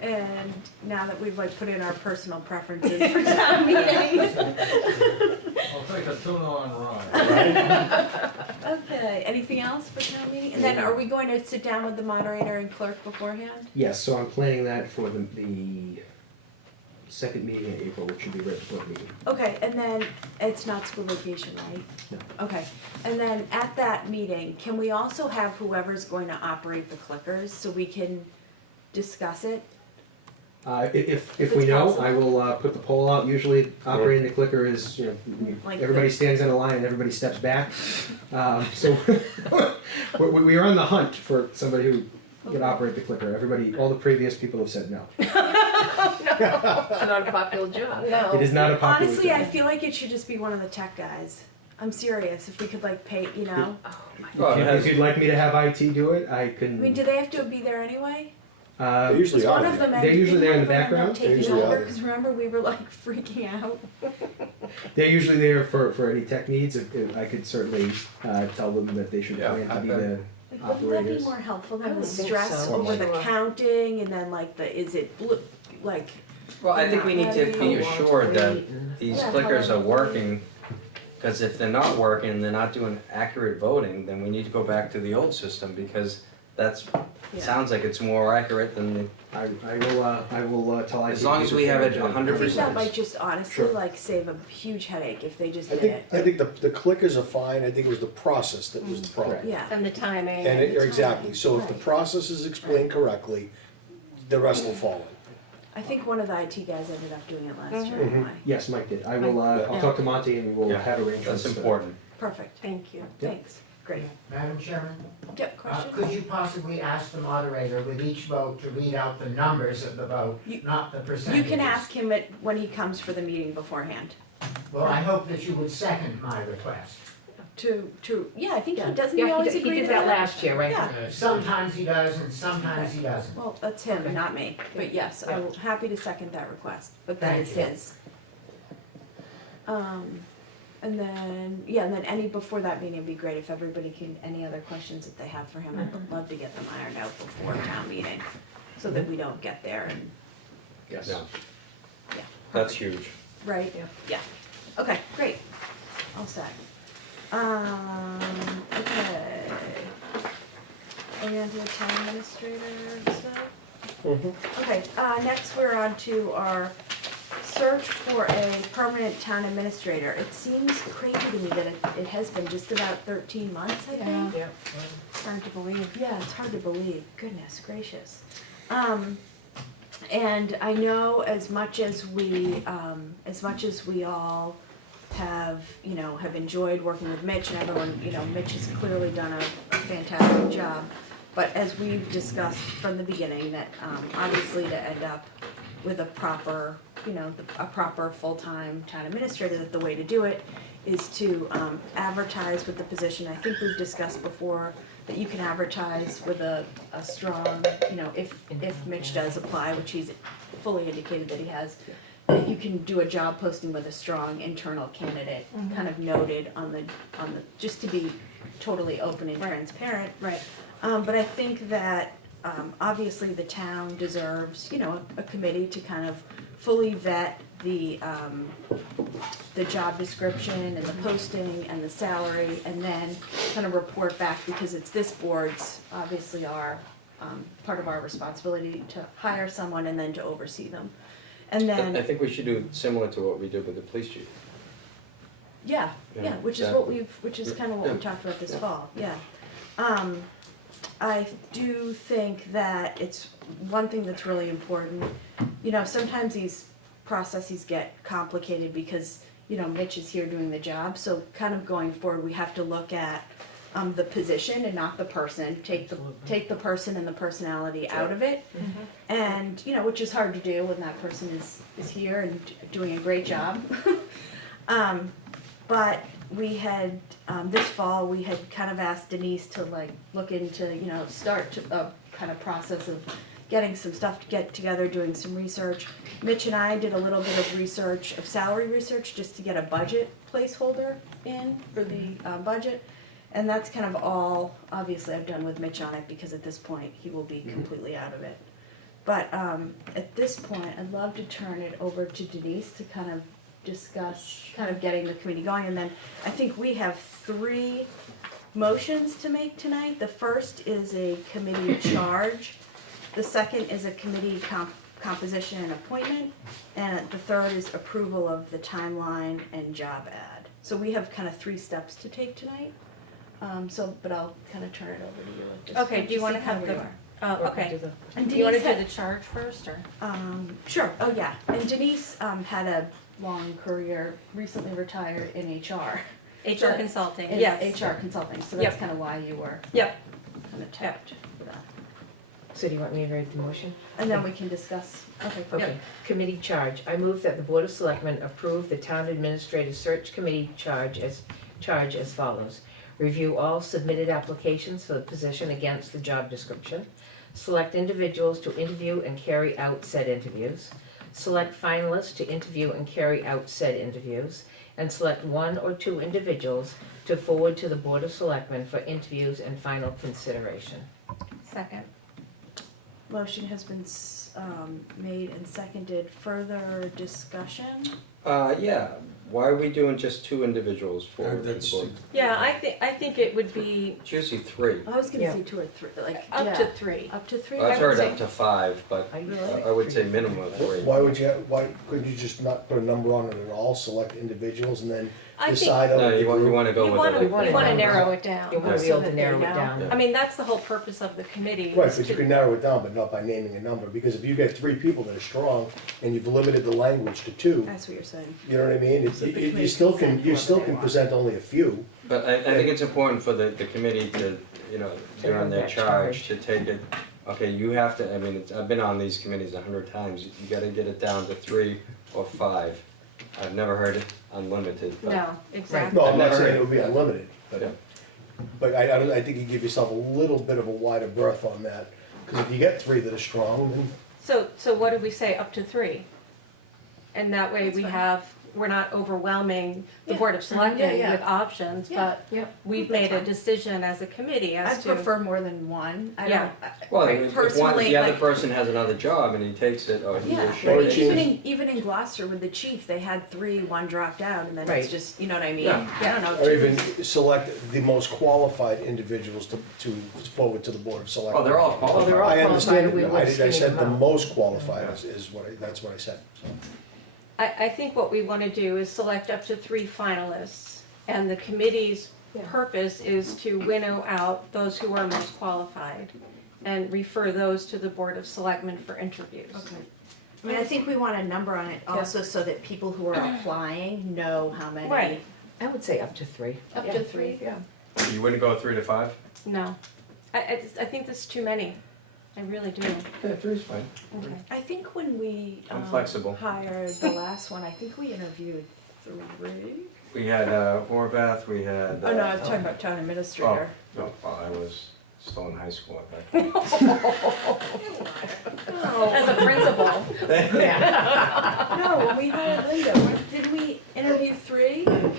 And now that we've like put in our personal preferences for town meetings. I'll take a tuna on rye. Okay, anything else for town meeting? And then are we going to sit down with the moderator and clerk beforehand? Yes, so I'm planning that for the second meeting in April, which should be right before the meeting. Okay, and then it's not school vacation, right? No. Okay, and then at that meeting, can we also have whoever's going to operate the clickers so we can discuss it? If we it's know, possible. I will put the poll out. Usually operating the clicker is, Like everybody the- stands in a line and everybody steps back. So we are on the hunt for somebody who could operate the clicker. Everybody, all the previous people have said no. It's not a popular job. No. It is not a popular Honestly, job. I feel like it should just be one of the tech guys. I'm serious, if we could like pay, you know? Well, it has- If you'd like me to have IT do it, I I can. mean, do they have to be there anyway? They usually Was one are. of them They're ended usually there in the one of them background. They taking usually over? are. Because remember, we were like freaking out. They're usually there for any tech needs. If I could certainly tell them that they should Yeah, plan to I be bet. the Like, wouldn't that be operators. more helpful I than the would think stress so. over the Sure. counting and then like is it like, Well, I think we need to be assured that these Yeah, clickers how are long- working, because if they're not working, they're not doing accurate voting, then we need to go back to the old system, because that's, Yeah. sounds like it's more accurate than the, I will tell IT. as long as we have it I think that 100%. might just honestly Sure. like save a huge headache if they just I did think, it. I think the clickers are fine, I think it was the process that was the problem. Yeah. And the timing. And and- exactly, so if the Right. process is explained correctly, the rest will follow. I think one of the IT guys ended up doing it last year Mhm. anyway. Yes, Mike did. I'll talk to Monty and we'll Yeah, have arrangements. That's important. Perfect, Thank you. thanks. great. Madam Chairman? Yep, question? Could you possibly ask the moderator with each vote to read out the numbers of the vote, You- not the You percentages? can ask him when he comes for the meeting beforehand. Well, I hope that you would second my request. Yeah, I think he doesn't, Yeah, he always he agree to did that last year, right? Yeah. Sometimes he does and sometimes he doesn't. Well, that's him, not me, but yes, I'm happy to second that request, but that Thank is you. his. And then, and then any, before that meeting, it'd be great if everybody can, any other questions that they have for him, I'd love to get them ironed out before town meeting, so that we don't get there and, Yes. Yeah, yeah. that's huge. Right? Yeah. Okay, great. All set. Okay. Are we on to the town administrator stuff? Okay, next we're on to our search for a permanent town administrator. It seems crazy to me that it has been just about 13 months, I think. Yeah. It's hard to believe. Yeah, it's hard to believe. Goodness gracious. And I know as much as we all have, have enjoyed working with Mitch and everyone, Mitch has clearly done a fantastic job. But as we've discussed from the beginning, that obviously to end up with a proper, a proper full-time town administrator, that the way to do it is to advertise with the position. I think we've discussed before that you can advertise with a strong, if Mitch does apply, which he's fully indicated that he has, that you can do a job posting with a strong internal candidate, kind of noted on the, just to be totally open and transparent. Right. But I think that, obviously the town deserves, a committee to kind of fully vet the job description and the posting and the salary, and then kind of report back, because it's this board's, obviously our, part of our responsibility to hire someone and then to oversee them. And I then, think we should do similar to what we did with the police chief. yeah, Yeah, which is exactly. which is kind of what we Yeah. talked about this fall, yeah. I do think that it's one thing that's really important, sometimes these processes get complicated because, Mitch is here doing the job, so kind of going forward, we have to look at the position and not the person, take the person and the personality out of it. And, which is hard to do when that person is here and doing a great job. But we had, this fall, we had kind of asked Denise to look into, start a kind of process of getting some stuff to get together, doing some research. Mitch and I did a little bit of research, of salary research, just to get a budget placeholder in for the budget. And that's kind of all, obviously, I've done with Mitch on it, because at this point, he will be completely out of it. But at this point, I'd love to turn it over to Denise to kind of discuss, kind of getting the committee going. And then I think we have 3 motions to make tonight. The first is a committee charge. The second is a committee composition and appointment. And the third is approval of the timeline and job ad. So we have kind of 3 steps to take tonight. But I'll kind of turn it over to you at this point. Okay, do you want to see how have we the, are. okay. And Do you want to Denise do had- the charge first, or? Sure, oh yeah, and Denise, had a long career, recently retired in HR. HR consulting, In yes. HR consulting, so Yep. that's kind of why you were Yep. kind of tapped for that. So do you want me to read the motion? And then we can discuss, okay, Okay, committee charge. I move that the Board of Selectmen approve the Town Administrative Search Committee charge as follows. Review all submitted applications for the position against the job description. Select individuals to interview and carry out said interviews. Select finalists to interview and carry out said interviews. And select 1 or 2 individuals to forward to the Board of Selectmen for interviews and final consideration. Second. motion has been, made and seconded, further discussion? Yeah, why are we doing just 2 individuals for the That's- board? Yeah, I think it would be It's usually 3. I was gonna Yeah. say 2 or 3, up to 3. Up to 3? I've I would heard say- up to 5, but Really? I would say minimum of 3. Why couldn't you just not put a number on it at all, select individuals, and then I think decide on. No, you wanna go you with wanna, it. you wanna narrow it down. You wanna be so able to that they narrow it know. down. I mean, that's the whole purpose of the committee. Right, is but you to- can narrow it down, but not by naming a number, because if you get 3 people that are strong, and you've limited the language to 2, That's what you're saying. you know what I mean? So the You committee still can can, send you still whoever can they want. present only a few. But I think it's important for the committee to, Take during on their that charge, charge. to take it, okay, you have to, I mean, I've been on these committees 100 times, you gotta get it down to 3 or 5. I've never heard it unlimited, but. No, exactly. No, I'm I've not never saying heard- it would be unlimited, Yeah. but I think you give yourself a little bit of a wider berth on that, because if you get 3 that are strong, then So what did we say, up to 3? And that way That's we fine. have, we're not overwhelming the Yeah. Board of Selectmen Yeah. with options, Yeah. but Yep. we've That's made a fine. decision as a committee as I'd to. prefer more than one. I Yeah. don't. Well, right, if one, personally, the other like- person has another job and he takes it, or he Yeah, or she right. takes Even it. Even in Gloucester with the chief, they had 3, 1 dropped out, and then Right. it's just, you know what I mean? Yeah. I don't know. or 2 even is- select the most qualified individuals to forward to the Board of Selectmen. Oh, they're all Well, qualified. they're all I understand, qualified, we I were said screening the them out. most qualified is what that's what I said, so. I think what we wanna do is select up to 3 finalists, and the committee's Yeah. purpose is to winnow out those who are most qualified and refer those to the Board of Selectmen for interviews. Okay. I mean, I think we want a number on it also so that people who are applying know how many. Right. I would say up to 3. Up to 3? Yeah. You wouldn't go 3 to 5? No. I think that's too many. I really do. Yeah, 3 is fine. Okay. I think when we I'm flexible. hired the last one, I think we interviewed 3. We had Horvath, we had. Oh, no, I was talking about town administrator. No, well, I was still in high school, I think. As a principal. No, when we hired Linda, did we interview 3? I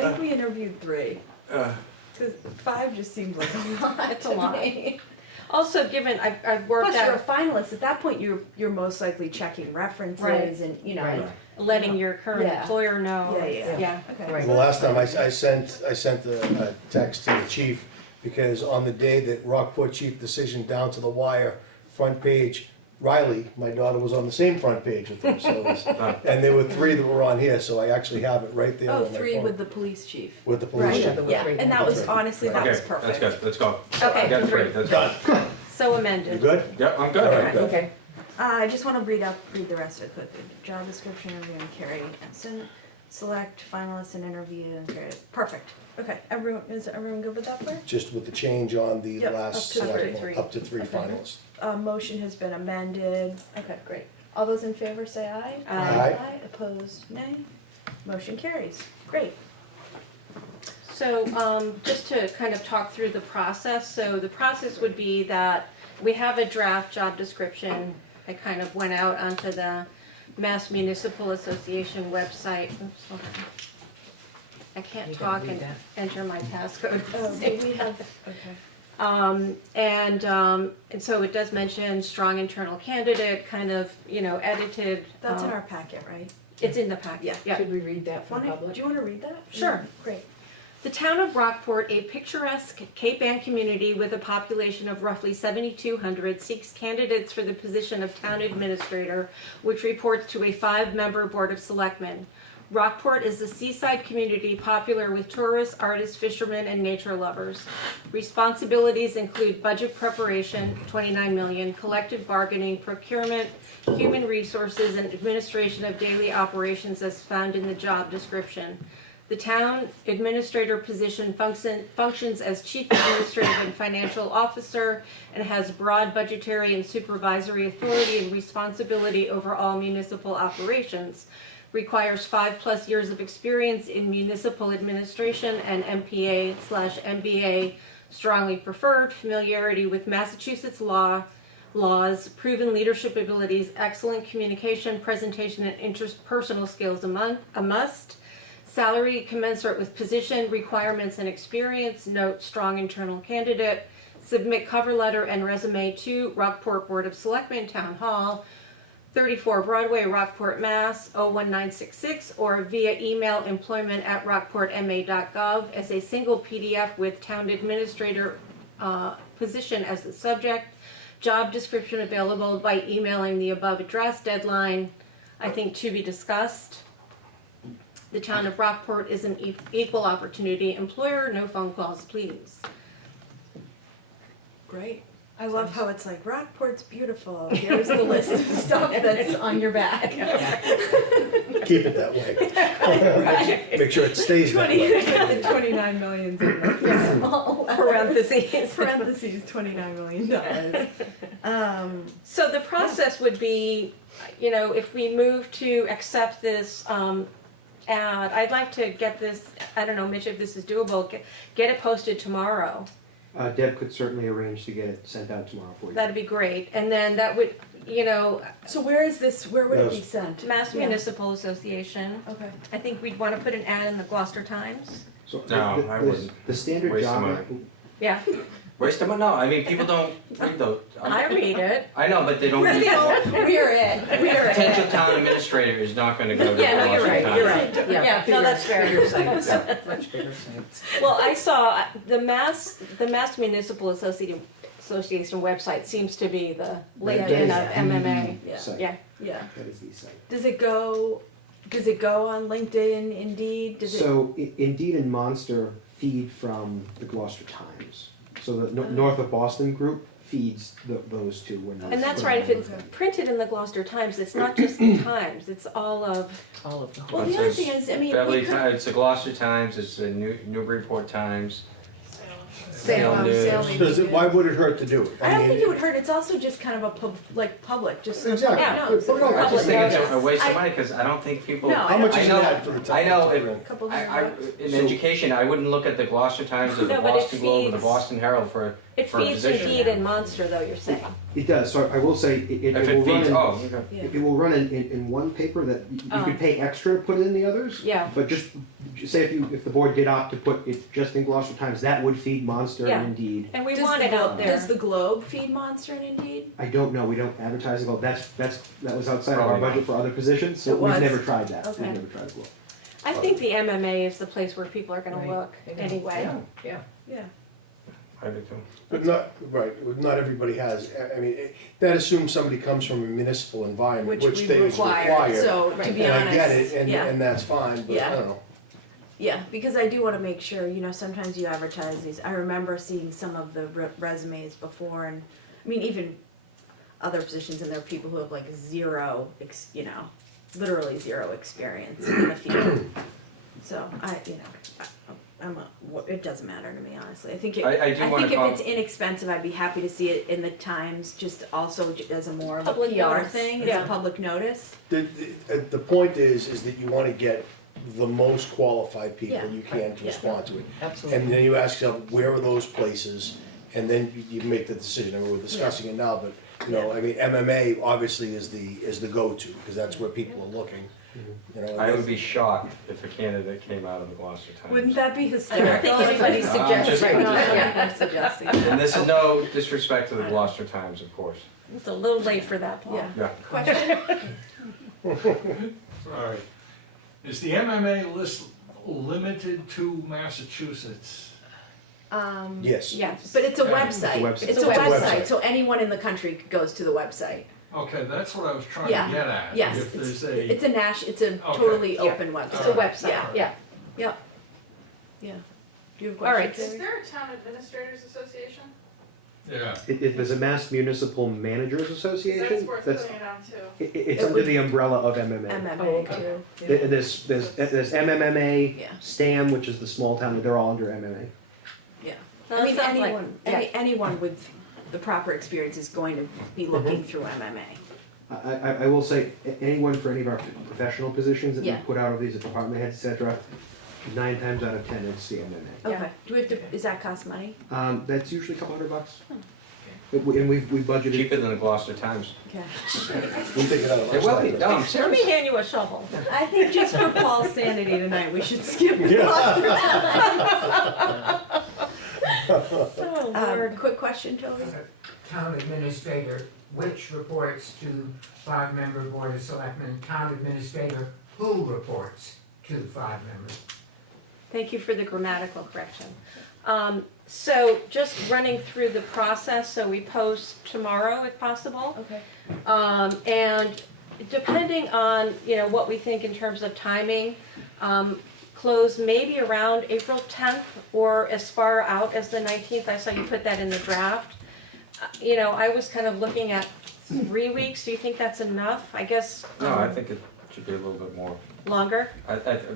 think we interviewed 3. Uh, 'Cause 5 just seems like a lot. It's a to lot. me. Also, given I've worked Plus, you're a out finalist. At that point, you're most likely checking references Right. and, you know. Right. letting your current Yeah. employer know. Yeah. Okay. Right. The last time I sent a text to the chief, because on the day that Rockport chief decision down to the wire, front page, Riley, my daughter, was on the same front page with him, so it was, and there were 3 that were on here, so I actually have it right there Oh, on my 3 phone. with the police chief. With the police Right. chief. Yeah, there were Yeah, 3. and that was That's right. honestly, that Okay, was that's perfect. good, let's go. Okay, I got 3, three. that's Done. good. So You amended. good? Yep, I'm good. All right, good. Okay. I just wanna read the rest of it quickly. Job description, interview and carry, and select finalists and interview and carry. Perfect. Okay, is everyone good with that part? Just with the change on the Yep, last up to select, three. up to 3 Okay. finalists. Motion has been amended. Okay, great. All those in favor say aye. Aye. Opposed, nay. Motion carries. Great. So, just to kind of talk through the process, so the process would be that we have a draft job description. I kind of went out onto the Mass Municipal Association website. Oops, hold on. I can't You can talk read and that. enter my passcode. Do we have, okay. And so it does mention strong internal candidate, kind of, edited. That's in our packet, right? It's in the packet, yeah. Should we read that for the Do public? you wanna read that? Sure. Great. The town of Rockport, a picturesque Cape Ann community with a population of roughly 7,200, seeks candidates for the position of town administrator, which reports to a 5-member board of selectmen. Rockport is a seaside community popular with tourists, artists, fishermen, and nature lovers. Responsibilities include budget preparation, 29 million, collective bargaining, procurement, human resources, and administration of daily operations as found in the job description. The town administrator position functions as chief administrative and financial officer and has broad budgetary and supervisory authority and responsibility over all municipal operations. Requires 5+ years of experience in municipal administration and MPA/MBA strongly preferred, familiarity with Massachusetts laws, proven leadership abilities, excellent communication, presentation, and interpersonal skills a must. Salary commensurate with position, requirements, and experience. Note strong internal candidate. Submit cover letter and resume to Rockport Board of Selectmen, Town Hall, 34 Broadway, Rockport, Mass. 01966, or via email employment@rockportma.gov as a single PDF with town administrator position as the subject. Job description available by emailing the above address. Deadline, I think, to be discussed. The town of Rockport is an equal opportunity employer, no phone calls, please. Great. I love how it's like, Rockport's beautiful, here's the list of stuff that's on your back. Keep it that way. Make sure it stays that way. The 29 million in the small Parentheses. parentheses, $29 million. So the process would be, you know, if we move to accept this ad, I'd like to get this, I don't know, Mitch, if this is doable, get it posted tomorrow. Deb could certainly arrange to get it sent out tomorrow for you. That'd be great. And then that would, you know, So where is this, where would it be sent? Mass Yeah. Municipal Association. Okay. I think we'd want to put an ad in the Gloucester Times. So No, the- I the- wouldn't. The standard Waste job. of money. Yeah, Waste of money? No, I mean, people don't read those. I read it. I know, but they don't We're read the it. only, we're it, we're Potential it. town administrator is not gonna go to the Yeah, no, you're Gloucester right, Times. you're right. Yeah, no, that's fair. Bigger sites, much bigger sites. Well, I saw the Mass Municipal Association website seems to be the LinkedIn of MMA. Yeah. Site. Yeah. Yeah. That is the site. Does it go on LinkedIn, Indeed? Does it? So Indeed and Monster feed from the Gloucester Times. So the North of Boston group feeds those two. When And that's right, if it's printed in the Gloucester Times, it's not just the Times, it's all of, All of them. Well, the other thing is, I mean, Beverly we could. Times, it's the Gloucester Times, it's the Newburyport Times. Salem News. Does it, why would it hurt to do it? I don't mean, think it would hurt, it's also just kind of a public, just so Exactly. everyone Yeah. knows. Put it on I just Public think it's notice. a waste of I- money, cause I don't think people. No, How much I is it know- at for the time? I know, for the- Couple I, hundred bucks. in So- education, I wouldn't look at the Gloucester Times or the No, but it Boston Globe or the feeds- Boston Herald for it For a feeds position. Indeed and Monster though, you're saying. It does. So I will say it if will it run. feeds, In, oh, okay. Yeah. It will run in one paper that you could pay extra to put it in the others. Yeah. But just say if the board did opt to put it just in Gloucester Times, that would feed Monster Yeah. and Indeed. And we Does want the it out Glo- there. Does the Globe feed Monster and Indeed? I don't know. We don't advertise about that was outside of our Probably not. budget for other positions, so It we've was. never tried that. Okay. We've never tried Globe. I think the MMA is the place where people are gonna Right. look anyway. Yeah. Yeah. I do too. But not, right, not everybody has, I mean, that assumes somebody comes from a municipal environment, Which which we they require, require. so to be And honest, I get it, yeah. and that's fine, but Yeah. I don't know. Yeah, because I do want to make sure, you know, sometimes you advertise these. I remember seeing some of the resumes before, and I mean, even other positions, and there are people who have like zero, literally zero experience in the field. So it doesn't matter to me, honestly. I think I do wanna think if call- it's inexpensive, I'd be happy to see it in the Times, just also as a more of a Public PR notice, thing, as yeah. a public notice. The point is that you wanna get the most qualified people Yeah. you can to Yeah. respond to it. Absolutely. And then you ask yourself, where are those places? And then you make the decision, I mean, we're discussing it now, but, you know, I mean, MMA obviously is the go-to, because that's where people are looking, you know. I would be shocked if a candidate came out of the Gloucester Times. Wouldn't that be I don't hysterical? think anybody's I'm suggesting just- right now. I'm suggesting. And this is no disrespect to the Gloucester Times, of course. It's a little late for that, Paul. Yeah. Yeah. Question? Sorry. Is the MMA list limited to Massachusetts? Yes. Yes, but it's a Okay. website. It's a It's a website. website, so anyone in the country goes to the website. Okay, that's what I was trying Yeah. to get at. Yes, If it's there's a, it's a Okay. totally Yeah. open website. It's a website, Yeah. yeah. Yeah. Do you have a All right. question? Is there a town administrators association? yeah, There's a Mass Municipal Managers That's Association. worth That's putting it on too. it's It under would- the umbrella of MMA. MMA Oh, okay. too. There's MMMA, Yeah. STAM, which is the small town. They're all under MMA. No, I that mean, sounds like- anyone, yeah. anyone with the proper experience is going to be looking through MMA. I will say, anyone for any of our professional positions that we Yeah. put out of these, a department head, et cetera, 9 times out of 10, it's the MMA. Okay. Do we have to, does that cost money? That's usually a couple $100. Hmm. And we've budgeted. Cheaper than the Gloucester Times. Okay. We take it out of It will be, our no, I'm Let serious. me hand you a shovel. I think just for Paul's sanity tonight, we should skip the Oh, Lord. quick question, Toby? Town administrator, which reports to 5-member board of selectmen, town administrator, who reports to 5 members? Thank you for the grammatical correction. So just running through the process, so we post tomorrow if possible. Okay. And depending on, what we think in terms of timing, close maybe around April 10th or as far out as the 19th. I saw you put that in the draft. I was kind of looking at 3 weeks. Do you think that's enough? I guess. No, I think it should be a little bit more. Longer?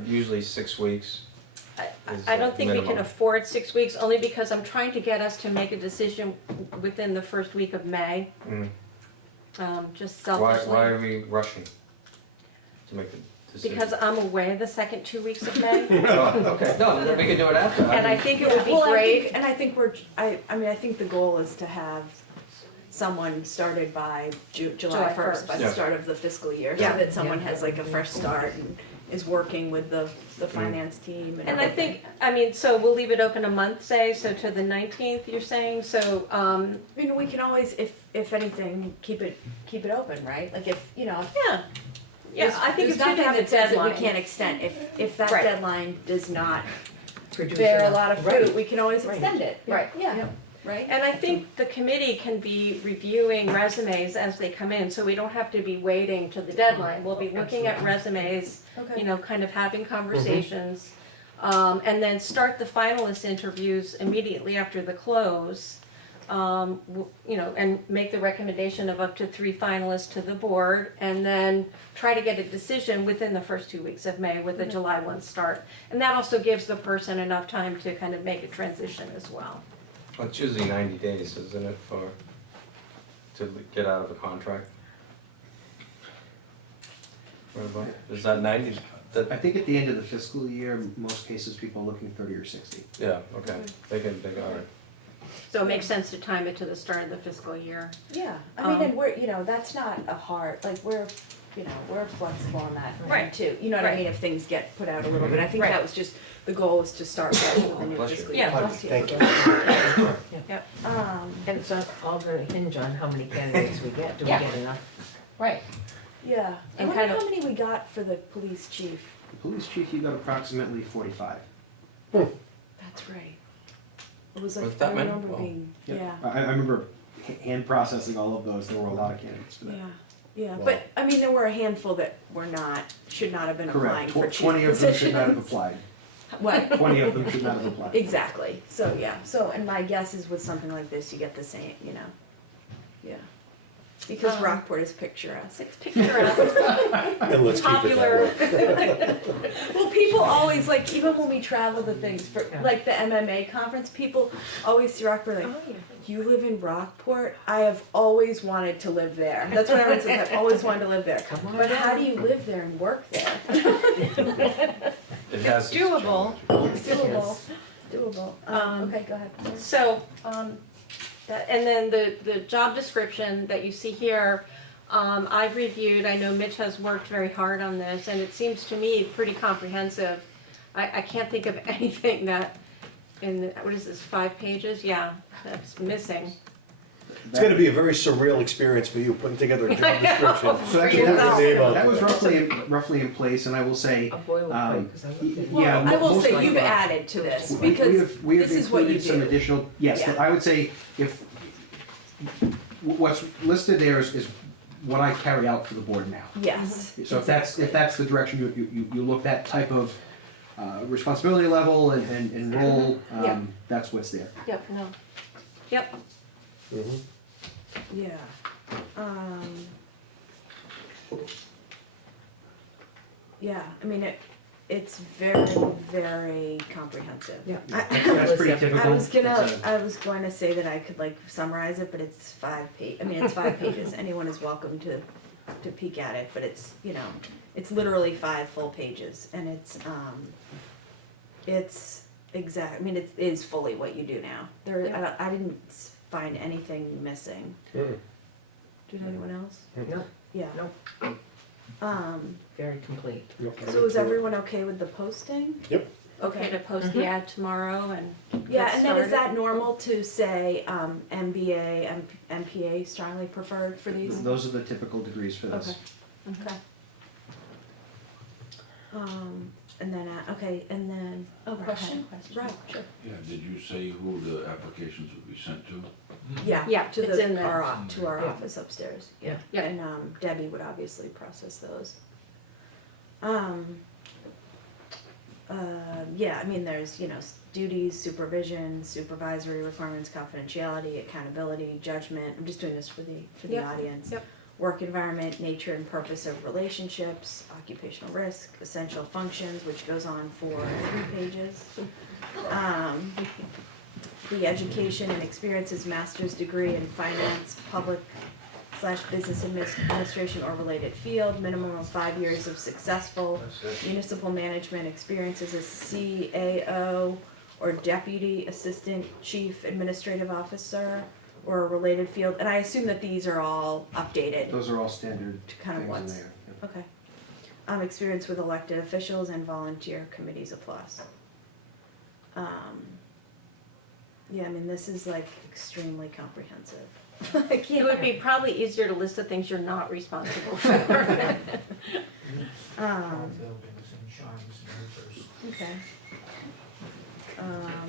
Usually 6 weeks. I don't think we can minimum. afford 6 weeks, only because I'm trying to get us to make a decision within the first week of May. Mm. Just Why selfishly. are we rushing to make the decision? Because I'm away the second 2 weeks of May. Oh, okay, no, we can do it after. And I think it would be Well, great. I think we're, I think the goal is to have someone started by July July 1st, by the Yeah. start of the fiscal year, so Yeah. that someone has like a fresh start and is working with the finance team and And I everything. think, so we'll leave it open a month, say, so to the 19th, you're saying, so, We can always, if anything, keep it open, right? Like if, yeah, there's- I think there's it's good to nothing have a that says that deadline. we can't extend, if that Right. deadline does not Produce bear a enough. lot of Right. fruit, we can always Right. extend it. Right. Yeah, right? And I think the committee can be reviewing resumes as they come in, so we don't have to be waiting to the deadline. We'll be looking at resumes, Okay. kind of having conversations. And then start the finalist interviews immediately after the close. And make the recommendation of up to 3 finalists to the board, and then try to get a decision within the first 2 weeks of May with a July 1 start. And that also gives the person enough time to kind of make a transition as well. Well, it's usually 90 days, isn't it, to get out of a contract? What about- Is that 90? I think at the end of the fiscal year, most cases, people are looking 30 or 60. Yeah, okay, they can, all right. So it makes sense to time it to the start of the fiscal year. Yeah, I mean, and we're, that's not a hard, like, we're flexible on that Right. too. You know what I Right. mean, if things get put out a little bit. I think Right. that was just, the goal was to start right with the new Bless you. fiscal Yeah. year. Bless you. Thank you. Yep. And it's all gonna hinge on how many candidates we get. Do we Yeah. get enough? Right. Yeah, I And wonder kind of- how many we got for the police chief. The police chief, you got approximately 45. That's right. It was like, Was that I many? remember Wow. being, yeah, I remember hand processing all of those, there were a lot of candidates for that. yeah, Wow. but, I mean, there were a handful that should not have been applying Correct, for chief 20 of them should not have positions. applied. What? 20 of them should not have applied. Exactly, so, yeah, and my guess is with something like this, you get the same, yeah. Because Rockport is picturesque. It's picturesque. And let's keep it Popular. that way. Well, people always, like, even when we travel to things, for, Yeah. like the MMA conference, people always see Rockport like, you live in Rockport? I have always wanted to live there. That's what everyone says, I've always wanted to live there. Come on But how down. do you live there and work there? It has its doable. challenges. It's doable, doable. Okay, go ahead. So, and then the job description that you see here, I've reviewed, I know Mitch has worked very hard on this, and it seems to me pretty comprehensive. I can't think of anything that, what is this, 5 pages? Yeah, that's missing. It's gonna be a very surreal experience for you, putting together a job description. So actually, Put your name out that was there. roughly in place, and I will say, A boilerplate, 'cause I looked at it. Well, yeah, I will most say likely- you've added to this, We because have this is what you included some do. additional, yes, Yeah. I would say if, what's listed there is what I carry out for the board now. Yes. So if that's the direction you look, that type of responsibility level and role, Yeah. that's what's there. Yep, no. Yep, Mhm. Yeah. Yeah, I mean, it's very, very comprehensive. Yeah. That's pretty typical. I was It's going to say that I could like summarize it, but it's 5 pages. I mean, it's 5 pages. Anyone is welcome to peek at it, but it's, it's literally 5 full pages, and it's exact. I mean, it is fully what you do now. I didn't find anything missing. Mm. Did anyone else? No, Yeah. Nope. Very complete. So is everyone okay with the posting? Yep. okay to post the ad tomorrow and Yeah, get and then is started? that normal to say MBA, MPA strongly preferred for these? Those are the typical degrees for this. Okay. Okay. And then, and then, oh, Question? right, sure. Yeah, did you say who the applications would be sent to? Yeah, Yeah, to it's in the- our Yeah. office upstairs, yeah. Yeah. And Debbie would obviously process those. Yeah, I mean, there's, duties, supervision, supervisory requirements, confidentiality, accountability, judgment. I'm just doing this for the Yep. audience. Yep. Work environment, nature and purpose of relationships, occupational risk, essential functions, which goes on for 3 pages. The education and experiences, master's degree in finance, public/business administration or related field, minimum of 5 years of successful municipal management experience as a CAO or deputy assistant chief administrative officer or a related field. And I assume that these are all updated. Those are all standard To kind of things in what's- there. Okay. Experience with elected officials and volunteer committees a plus. Yeah, I mean, this is like extremely comprehensive. Like, It would be probably easier to list the things you're not responsible for. Okay.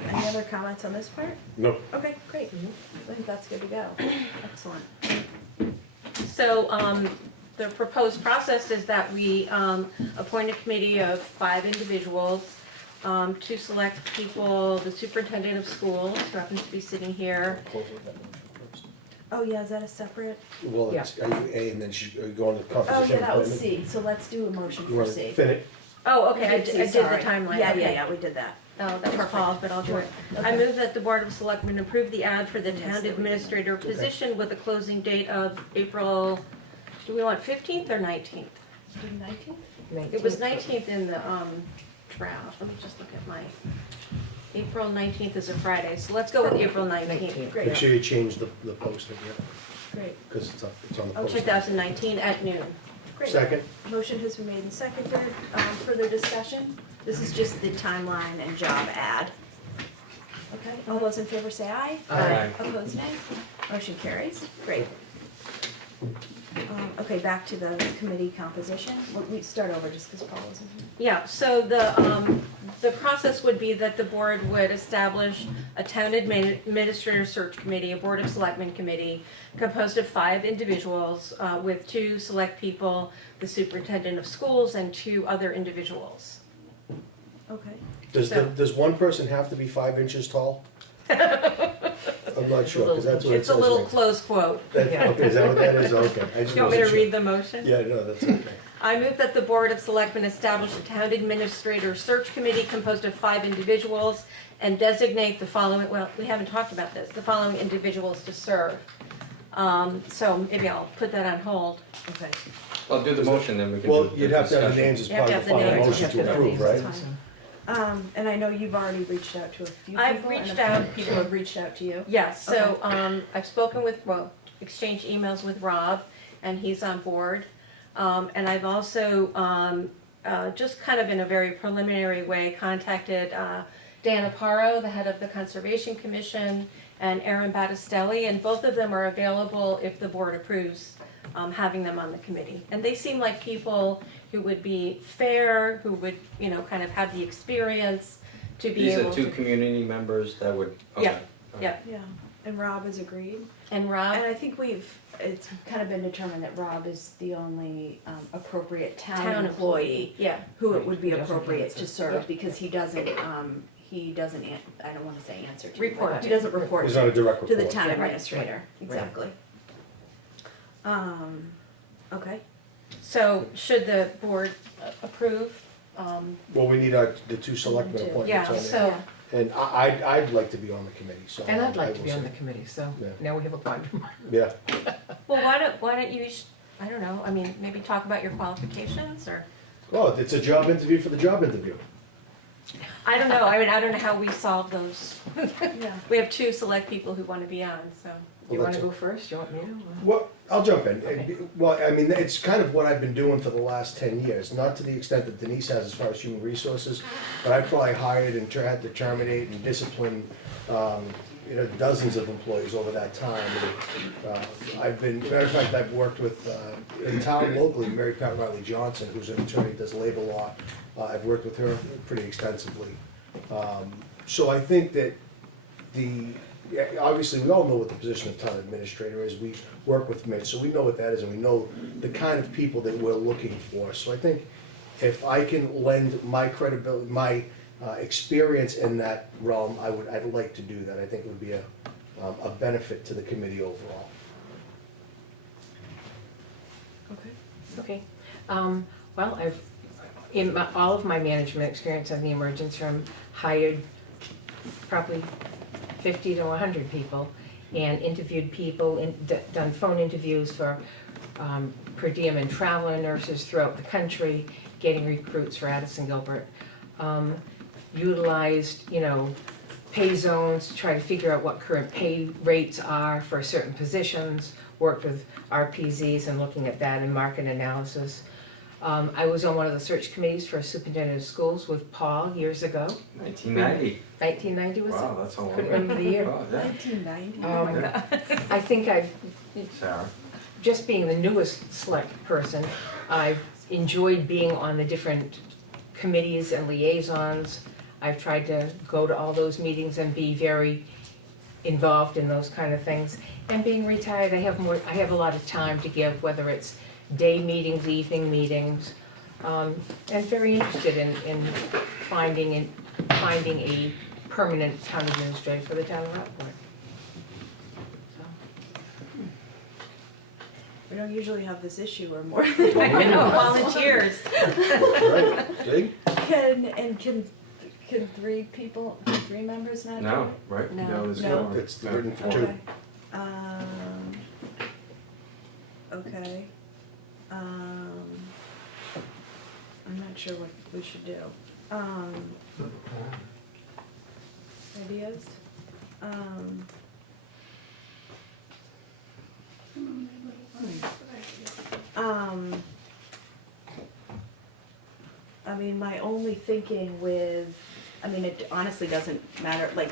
Any other comments on this part? No. Okay, great. I think that's good to go. Excellent. So, the proposed process is that we, appoint a committee of 5 individuals, to select people, the superintendent of schools, who happens to be sitting here. Oh, yeah, is that a separate? Well, it's, are you A and then are you going to composition? Oh, yeah, that was appointment? C, so let's do a motion You for want to C. finish? Oh, okay, I We did C, the sorry. timeline. Yeah, okay. we did that. Oh, that was Paul's, but I'll do it. I move that the Board of Selectmen approve the ad for the town administrator position with a closing date of April, do we want 15th or 19th? Do 19th? It was 19th in the draft, let me just look at my, April 19th is a Friday, so let's go with April 19th. Great. Make sure you change the posting, yeah, Great. because it's on the Okay. posting. 2019 at noon. Great. Second? Motion has been made and seconded. Further discussion? This is just the timeline and job ad. Okay, all those in favor say aye. Aye. Opposed, nay. Motion carries. Great. Okay, back to the committee composition. We start over just because Paul wasn't here. Yeah, so the process would be that the board would establish a town administrator search committee, a board of selectmen committee, composed of 5 individuals, with 2 select people, the superintendent of schools, and 2 other individuals. Okay. Does one person have to be 5 inches tall? I'm not sure, because that's what it It's a says. little right. close quote. Okay, is that what that is? Okay. I just Do you want me to wasn't sure. read the motion? Yeah, no, that's okay. I move that the Board of Selectmen establish a town administrator search committee composed of 5 individuals and designate the following, well, we haven't talked about this, the following individuals to serve. So maybe I'll put that on hold. Okay. I'll do the motion, then we can do Well, the you'd have to have the discussion. names as You have part to of the have the final names. motion You to have to have approve, the right? names. That's fine. And I know you've already reached out to a few people. I've and reached a few out. people have reached out to you. Yes, so I've spoken with, well, exchanged emails with Rob, and he's on board. And I've also, just kind of in a very preliminary way, contacted Dan Aparo, the head of the Conservation Commission, and Aaron Battistelli, and both of them are available if the board approves having them on the committee. And they seem like people who would be fair, who would, kind of have the experience to be These able are to. 2 community members that would, okay. Yeah, yeah. Yeah, and Rob has agreed. And Rob? And I think it's kind of been determined that Rob is the only appropriate town Town employee Yeah. who it would be Who doesn't appropriate answer. to serve, because he doesn't, I don't wanna say answer to. Report but He to. doesn't report He's not a direct to report. the town Yeah, right, administrator, exactly. Okay, So should the board approve? Well, we need the 2 selectmen appointments Yeah, on there. so, And I'd like to be on the committee, so. And I'd I like to will be on say. the committee, so Yeah. now we have a quantum. Yeah, well, why don't you, I don't know, I mean, maybe talk about your qualifications, or, well, it's a job interview for the job interview. I don't know, I don't know how we solve those. yeah. We have 2 select people who want to be on, so. You Well, wanna that's go first? You want me to? Well, I'll jump in. Okay. Well, I mean, it's kind of what I've been doing for the last 10 years, not to the extent that Denise has as far as human resources, but I've probably hired and had to terminate and discipline, dozens of employees over that time. And, matter of fact, I've worked with, in town locally, Mary Pat Riley Johnson, who's an attorney, does labor law. I've worked with her pretty extensively. So I think that yeah, obviously, we all know what the position of town administrator is. We work with Mitch, so we know what that is, and we know the kind of people that we're looking for. So I think if I can lend my credibility, my experience in that realm, I'd like to do that. I think it would be a benefit to the committee overall. Okay. Well, in all of my management experience in the emergency room, hired probably 50 to 100 people and interviewed people, done phone interviews for per diem and traveler nurses throughout the country, getting recruits for Addison Gilbert. Utilized, pay zones to try to figure out what current pay rates are for certain positions, worked with RPZs and looking at that and market analysis. I was on one of the search committees for superintendent of schools with Paul years ago. 1990. 1990 was it? Wow, that's a long Couldn't remember the year. Oh, yeah. 1990, oh my God. I think Sarah. just being the newest select person, I've enjoyed being on the different committees and liaisons. I've tried to go to all those meetings and be very involved in those kind of things. And being retired, I have a lot of time to give, whether it's day meetings, evening meetings, and very interested in finding a permanent town administrator for the town of Rockport. We don't usually have this issue or more. I know, volunteers. Right, see? Can three members not do it? No, right? No. there's No. four. It's written for two. Okay. Okay. I'm not sure what we should do. Ideas? I mean, my only thinking with, it honestly doesn't matter, like,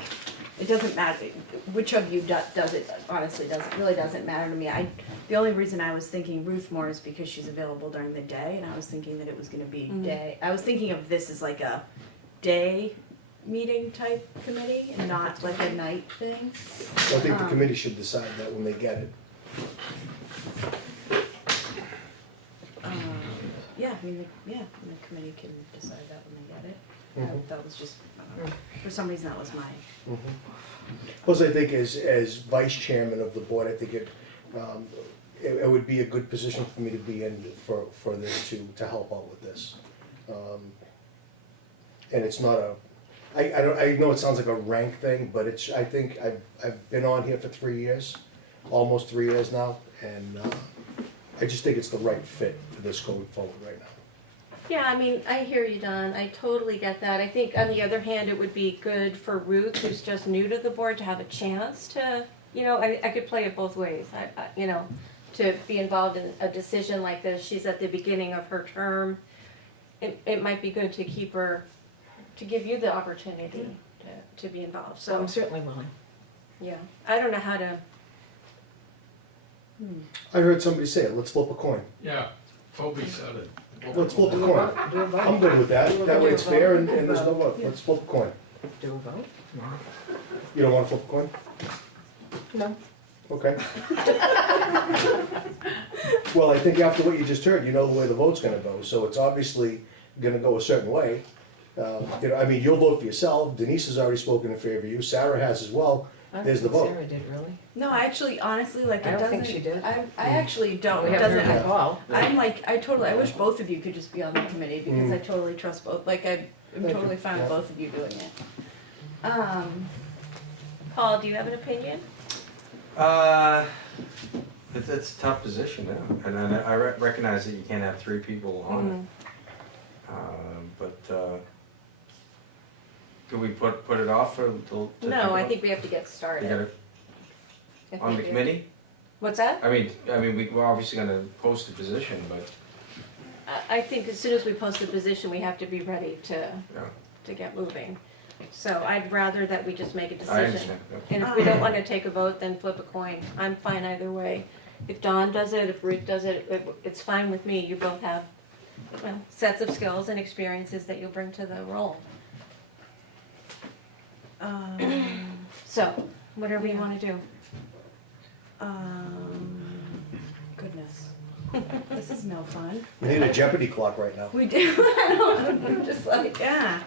it doesn't matter, which of you does it, honestly, really doesn't matter to me. The only reason I was thinking Ruth more is because she's available during the day, and I was thinking that it was gonna be day. I was thinking of this as like a day meeting type committee, and not like a night thing. So I think the committee should decide that when they get it. Yeah, the committee can decide that when they get it. That was just, for some reason, that was my. Plus, I think as vice chairman of the board, I think it would be a good position for me to be in for this to help out with this. And it's not I know it sounds like a rank thing, but I think I've been on here for 3 years, almost 3 years now, and I just think it's the right fit for this going forward right now. Yeah, I hear you, Don. I totally get that. I think on the other hand, it would be good for Ruth, who's just new to the board, to have a chance to, I could play it both ways. To be involved in a decision like this. She's at the beginning of her term. It might be good to keep her, to give you the opportunity to be involved. So So, I'm certainly willing. yeah, I don't know how to. I heard somebody say it, let's flip a coin. Yeah, Toby said it. Let's flip a Do coin. do a vote. I'm good with that, that way it's fair and there's no vote, let's flip a coin. Do a vote? You don't wanna flip a coin? No. Okay. Well, I think after what you just heard, you know the way the vote's gonna go, so it's obviously gonna go a certain way. You'll vote for yourself, Denise has already spoken in favor of you, Sarah has as well, I don't there's the think vote. Sarah did, really. No, I actually, honestly, like, I it don't doesn't. think she did. I actually don't, We it haven't heard doesn't. that call. I'm like, I wish both of you could just be on the committee, because I totally trust both, like, I'm Thank you. totally fine with Yeah. both of you doing it. Paul, do you have an opinion? It's a tough position now, and I recognize that you can't have 3 people on it. But do we put it off for till? No, I think we have to get You started. gotta, I on the think we- committee? What's that? We're obviously gonna post the position, but, I think as soon as we post the position, we have to be ready yeah, to get moving. So I'd rather that we just make a I decision. understand. Yeah. And if we don't want to take a vote, then flip a coin. I'm fine either way. If Dawn does it, if Ruth does it, it's fine with me. You both have sets of skills and experiences that you'll bring to the role. So, whatever you Yeah. wanna do. Goodness. This is no fun. We need a Jeopardy clock right now. We do, I don't, I'm just like, yeah.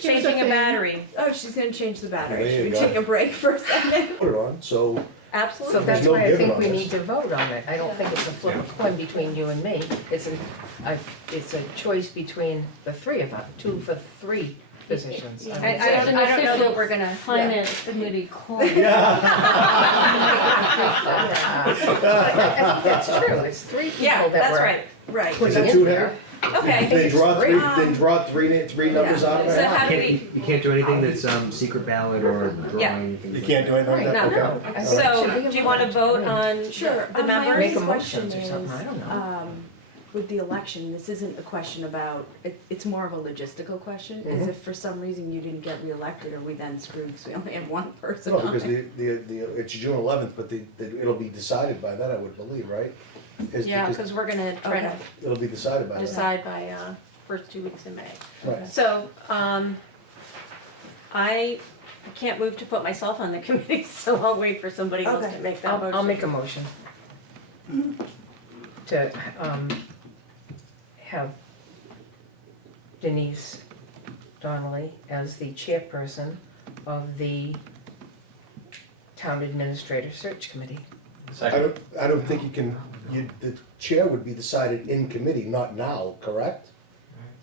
Changing a battery, Oh, she's gonna change the battery. There you Should we go. take a break for a second? Put it on, so So absolutely. that's no why I giving think on we this. need to vote on it. I don't think it's a flip a coin between you and me. It's a choice between the three of us, 2 for 3 positions. I don't know that we're gonna, Finance committee call. I think that's true. It's 3 people yeah, that that's were right, Right. is putting it in two there. there? okay. Then draw three. then draw three numbers out of So it? how do You can't do anything that's secret ballot or Yeah. drawing, things You like can't that. do anything like that? No, Okay. I think it So, should be a do you wanna vote on Sure. the My members? Make a only motion question or something, I is, don't know. with the election, this isn't a question about, it's more of a logistical question. Is Mhm. if for some reason you didn't get reelected, are we then screwed because we only have one person No, on because it? it's June 11th, but it'll be decided by then, I would believe, right? Yeah, Because cause we're gonna try to Okay. it'll be decided by then. decide by, first 2 weeks in May. Right. So, I can't move to put myself on the committee, so I'll wait for somebody else to Okay. make that motion. I'll make a motion to have Denise Donnelly as the chairperson of the Town Administrator Search Committee. I don't think you can, the chair would be decided in committee, not now, correct?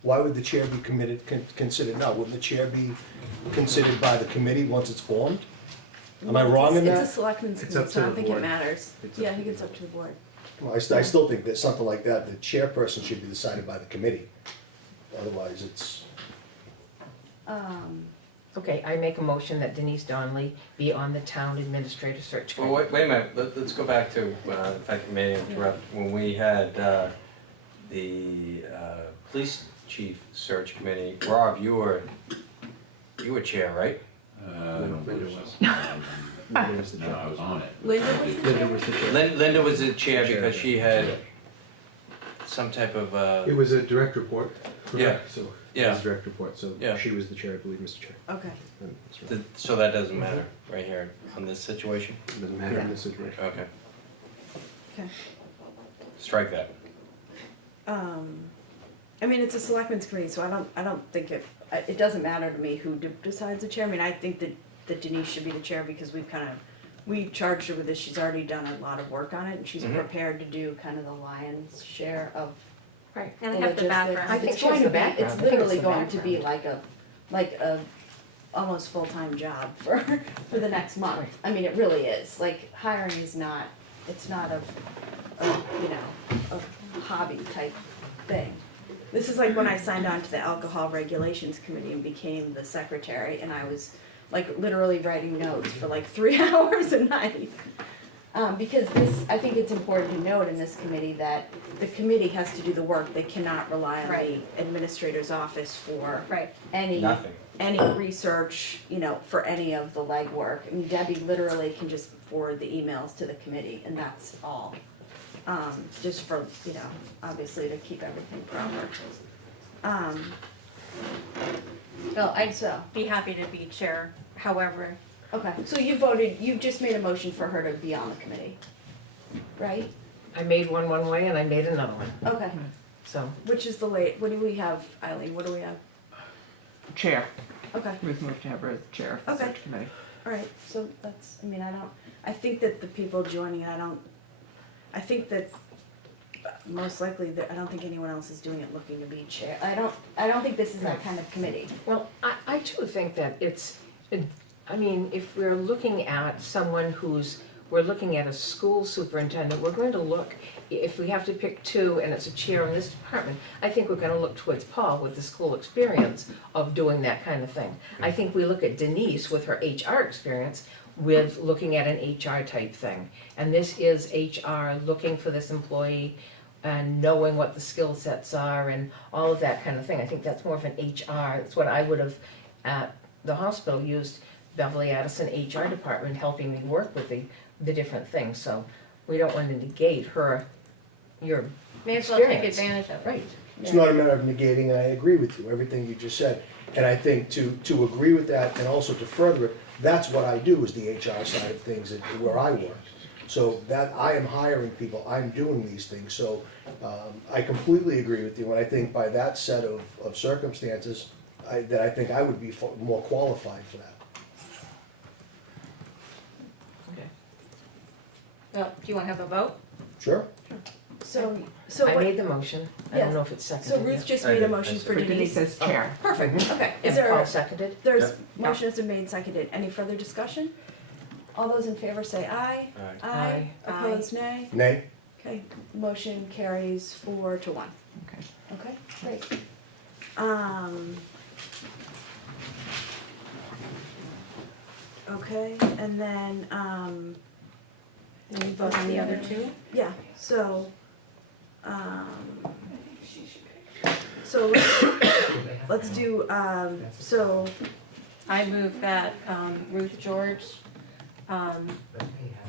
Why would the chair be considered now? Wouldn't the chair be considered by the committee once it's formed? Am I wrong in It's a that? selectmen's It's committee, up so I to don't the think it board. matters. It's up Yeah, I to think the it's up to the board. Well, I still think that something like that, the chairperson should be decided by the committee. Otherwise, it's, Okay, I make a motion that Denise Donnelly be on the Town Administrator Search Well, Committee. wait a minute, let's go back to, if I may interrupt, when we had the police chief search committee, Rob, you were chair, right? Linda was. No, Linda was the chair. I was on it. Linda was the Linda was the chair. Linda was the chair Chair. because she had some type of, It was a direct report, Yeah. correct? So, it Yeah. was a direct report, so Yeah. she was the chair, I believe, Mr. Chair. Okay. That's right. so that doesn't matter right here on this situation? It doesn't matter in this situation. Okay, Okay. strike that. I mean, it's a selectmen's committee, so I don't think it doesn't matter to me who decides the chair. I mean, I think that Denise should be the chair because we charged her with this, she's already done a lot of work on it, and she's Mhm. prepared to do kind of the lion's share of Right, and I the have the logistics. background. I think It's she has going the to be- background. I It's think it's literally the going to be background. like a almost full-time job for the next month. I mean, it really is, like, hiring is not, it's not a hobby type thing. This is like when I signed on to the Alcohol Regulations Committee and became the secretary, and I was like literally writing notes for like 3 hours a night. Because I think it's important to note in this committee that the committee has to do the work, they cannot rely on Right. the administrator's office for Right, any Nothing. research, for any of the legwork. I mean, Debbie literally can just forward the emails to the committee, and that's all. Just for, obviously to keep everything proper. well, I'd So, be happy to be chair, however, okay, so you just made a motion for her to be on the committee, right? I made one way and I made another one, Okay, so. which is what do we have, Eileen, what do we have? Chair. Okay. Ruth moved to have her as chair of the Okay. search committee. All right, so that's, I think that the people joining it, I think that most likely, I don't think anyone else is doing it looking to be chair. I don't think this is that kind of committee. Well, I too think that if we're looking at someone we're looking at a school superintendent, we're going to look, if we have to pick 2 and it's a chair in this department, I think we're gonna look towards Paul with the school experience of doing that kind of thing. I think we look at Denise with her HR experience with looking at an HR type thing. And this is HR looking for this employee and knowing what the skill sets are and all of that kind of thing. I think that's more of an HR, that's what I would have at the hospital used Beverly Addison HR department helping me work with the different things. So we don't want to negate your may as well take experience. advantage of it. Right. it's not a matter of negating, and I agree with you, everything you just said. And I think to agree with that and also to further it, that's what I do, is the HR side of things where I work. So that, I am hiring people, I'm doing these things, so I completely agree with you, and I think by that set of circumstances, I think I would be more qualified for that. Well, do you wanna have a vote? Sure? So I what, made the motion, I Yeah. don't know if it's seconded so yet. Ruth just I made a did. motion I for For Denise Denise. as chair. Perfect, okay. Is And there, Paul seconded? there's, Yep. motion has been made and seconded. Any further discussion? All those in favor say aye. Aye. Aye. Opposed, nay. Nay? Okay, motion carries 4-1. Okay. Okay, great. Okay, and then, And you vote on the other two? yeah, so, let's do, so, I move that Ruth George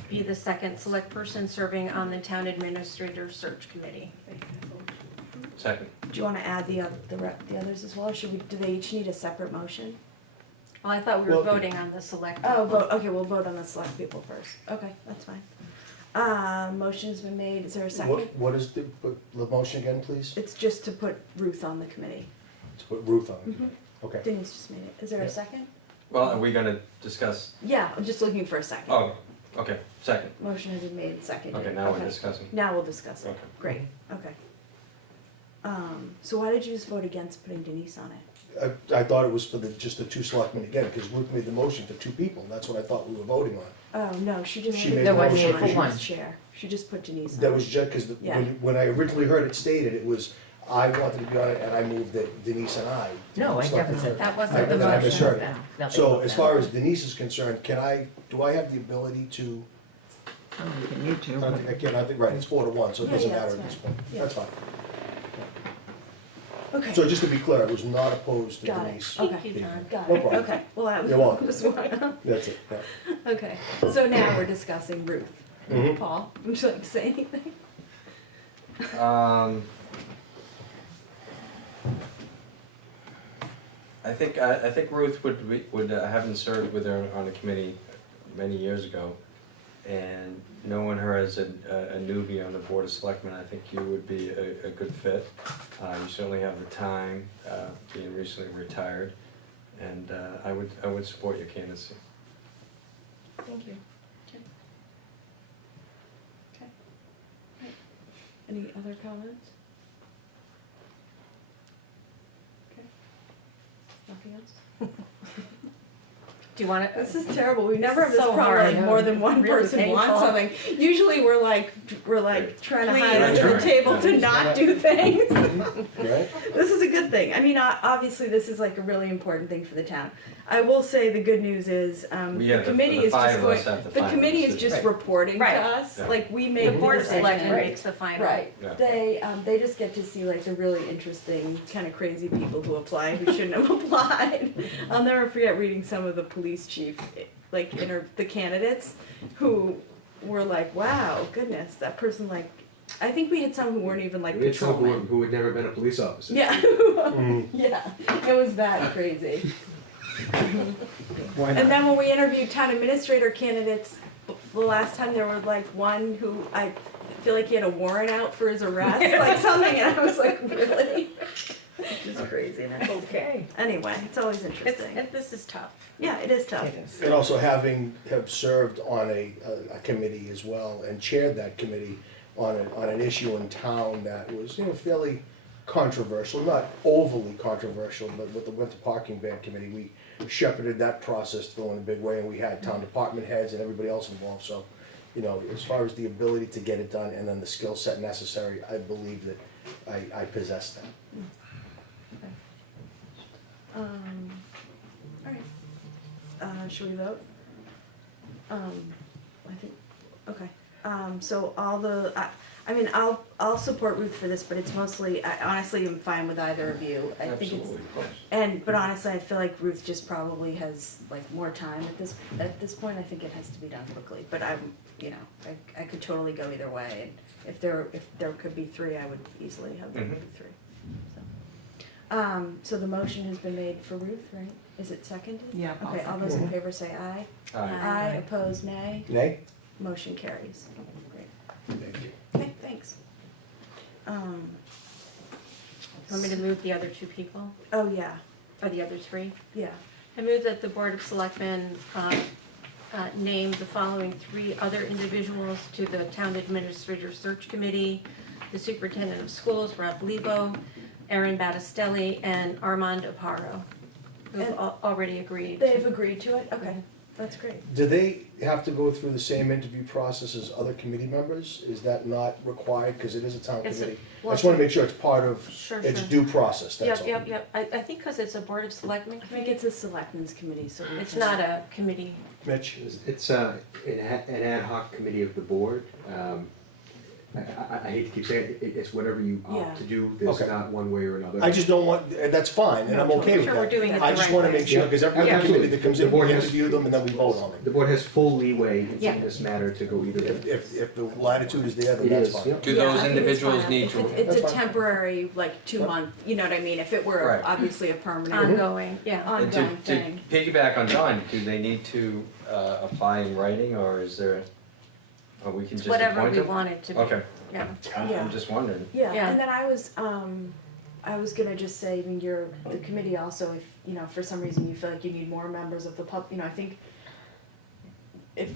be the second select person serving on the town administrator search committee. Second. do you wanna add the others as well, or should we, do they each need a separate motion? Well, I thought we were Well, voting on the select. Oh, vote, okay, we'll vote on the select people first. Okay, that's fine. Motion's been made, is there a second? What is the motion again, please? It's just to put Ruth on the committee. To put Ruth on. Mhm. Okay. Denise just made it. Is there a Yeah. second? Well, are we gonna discuss, Yeah, I'm just looking for a second. oh, okay, second. Motion has been made and seconded. Okay, now we're discussing. Now we'll discuss it. Okay. Great, okay. So why did you just vote against putting Denise on it? I thought it was for just the two selectmen again, because Ruth made the motion for two people, and that's what I thought we were voting on. Oh, no, she just. She put made the Denise motion on for as one. Chair. She just put Denise on. That was just, because Yeah. when I originally heard it stated, it was, I wanted to be on it, and I moved that Denise and I. No, I never said That that. wasn't the I motion. misheard. No, they So vote as now. far as Denise is concerned, do I have the ability to, I don't think you need to, I don't but think I can, I think, right, it's 4-1, so it Yeah, doesn't yeah, matter that's at this fine. point. Yeah. That's fine. Okay. So just to be clear, I was not opposed to Got it. Denise. Okay. Thank you, John. Got No it, problem. okay. Well, I You're welcome. just want That's it, yeah. Okay, so now we're discussing Ruth. Mhm. Paul, would you like to say anything? I think Ruth would having served with her on a committee many years ago, and knowing her as a newbie on the Board of Selectmen, I think you would be a good fit. You certainly have the time, being recently retired, and I would support your candidacy. Thank you. Okay. Right. Any other comments? Okay. Nothing else? Do you want to? This is terrible. We never have This this is so problem hard. like more than one Really person wants painful. something. Usually we're like trying to hide Please. under the table to not do things. Right? This is a good thing. I mean, obviously this is like a really important thing for the town. I will say the good news is, the committee is just going, the committee is just reporting to Right. us, Yeah. like we The make the board of decision. selectmen Right. makes the final. Right, Yeah. they just get to see like the really interesting, kind of crazy people who apply, who shouldn't have applied. I'll never forget reading some of the police chief, like, the candidates, who were like, wow, goodness, that person like, I think we had some who weren't even like We had someone patrolmen. who had never been a police officer. Yeah, Mm. yeah, it was that crazy. And then when we interviewed town administrator candidates, the last time there was like one who I feel like he had a warrant out for his arrest, like something, and I was like, really? It's just craziness. Okay. Anyway, it's always interesting. This is tough. Yeah, it is tough. It is. And also have served on a committee as well, and chaired that committee on an issue in town that was, fairly controversial, not overly controversial, but with the winter parking ban committee, we shepherded that process through in a big way, and we had town department heads and everybody else involved, so, as far as the ability to get it done and then the skill set necessary, I believe that I possess that. Alright. Should we vote? I think, okay. So I'll support Ruth for this, but it's mostly, I honestly am fine with either of you. I think it's, Absolutely. but honestly, I feel like Ruth just probably has like more time at this point. I think it has to be done quickly, but I could totally go either way. And if there could be three, I would easily have there be three. So the motion has been made for Ruth, right? Is it seconded? Yeah. I'll Okay, all second. those in favor say aye. Aye. Aye, opposed, nay. Nay? Motion carries. Great. Thank you. Okay, thanks. Want me to move the other two people, Oh, yeah, or the other three? yeah. I move that the Board of Selectmen name the following three other individuals to the Town Administrator Search Committee: the Superintendent of Schools, Rob Lebo, Aaron Battistelli, and Armand Aparo, who've And already agreed. They've agreed to it? Okay, that's great. Do they have to go through the same interview process as other committee members? Is that not required, because it is a town It's a- committee? I well, just wanna make sure it's part of, Sure, it's sure. due process, that's all. Yep. I think because it's a Board of Selectmen I think committee, it's a selectmen's committee, so we it's can- not a committee. Mitch? It's an ad hoc committee of the board. I hate to keep saying it, it's whatever you Yeah. opt to do, there's Okay. not one way or another. I just don't want, that's fine, and I'm okay with Sure, we're that. doing it I the just right wanna way. make sure, because every Yeah. committee that comes in, The board we has- interview them and then we vote on them. The board has full leeway Yeah. in this matter to go either way. If the latitude is there, then It that's is, fine. yep. Do Yeah, those I think it's individuals fine. need If to, It's That's a fine. temporary, like, 2-month, you know what I mean? If it were Right. obviously a permanent, Ongoing, yeah. and ongoing to thing. piggyback on John, do they need to apply in writing, or is there, or we can just appoint them? Whatever we want it to be. Okay, Yeah. Yeah. I'm just wondering. Yeah, Yeah. and then I was gonna just say, I mean, the committee also, if, you know, for some reason you feel like you need more members of the you know, I think if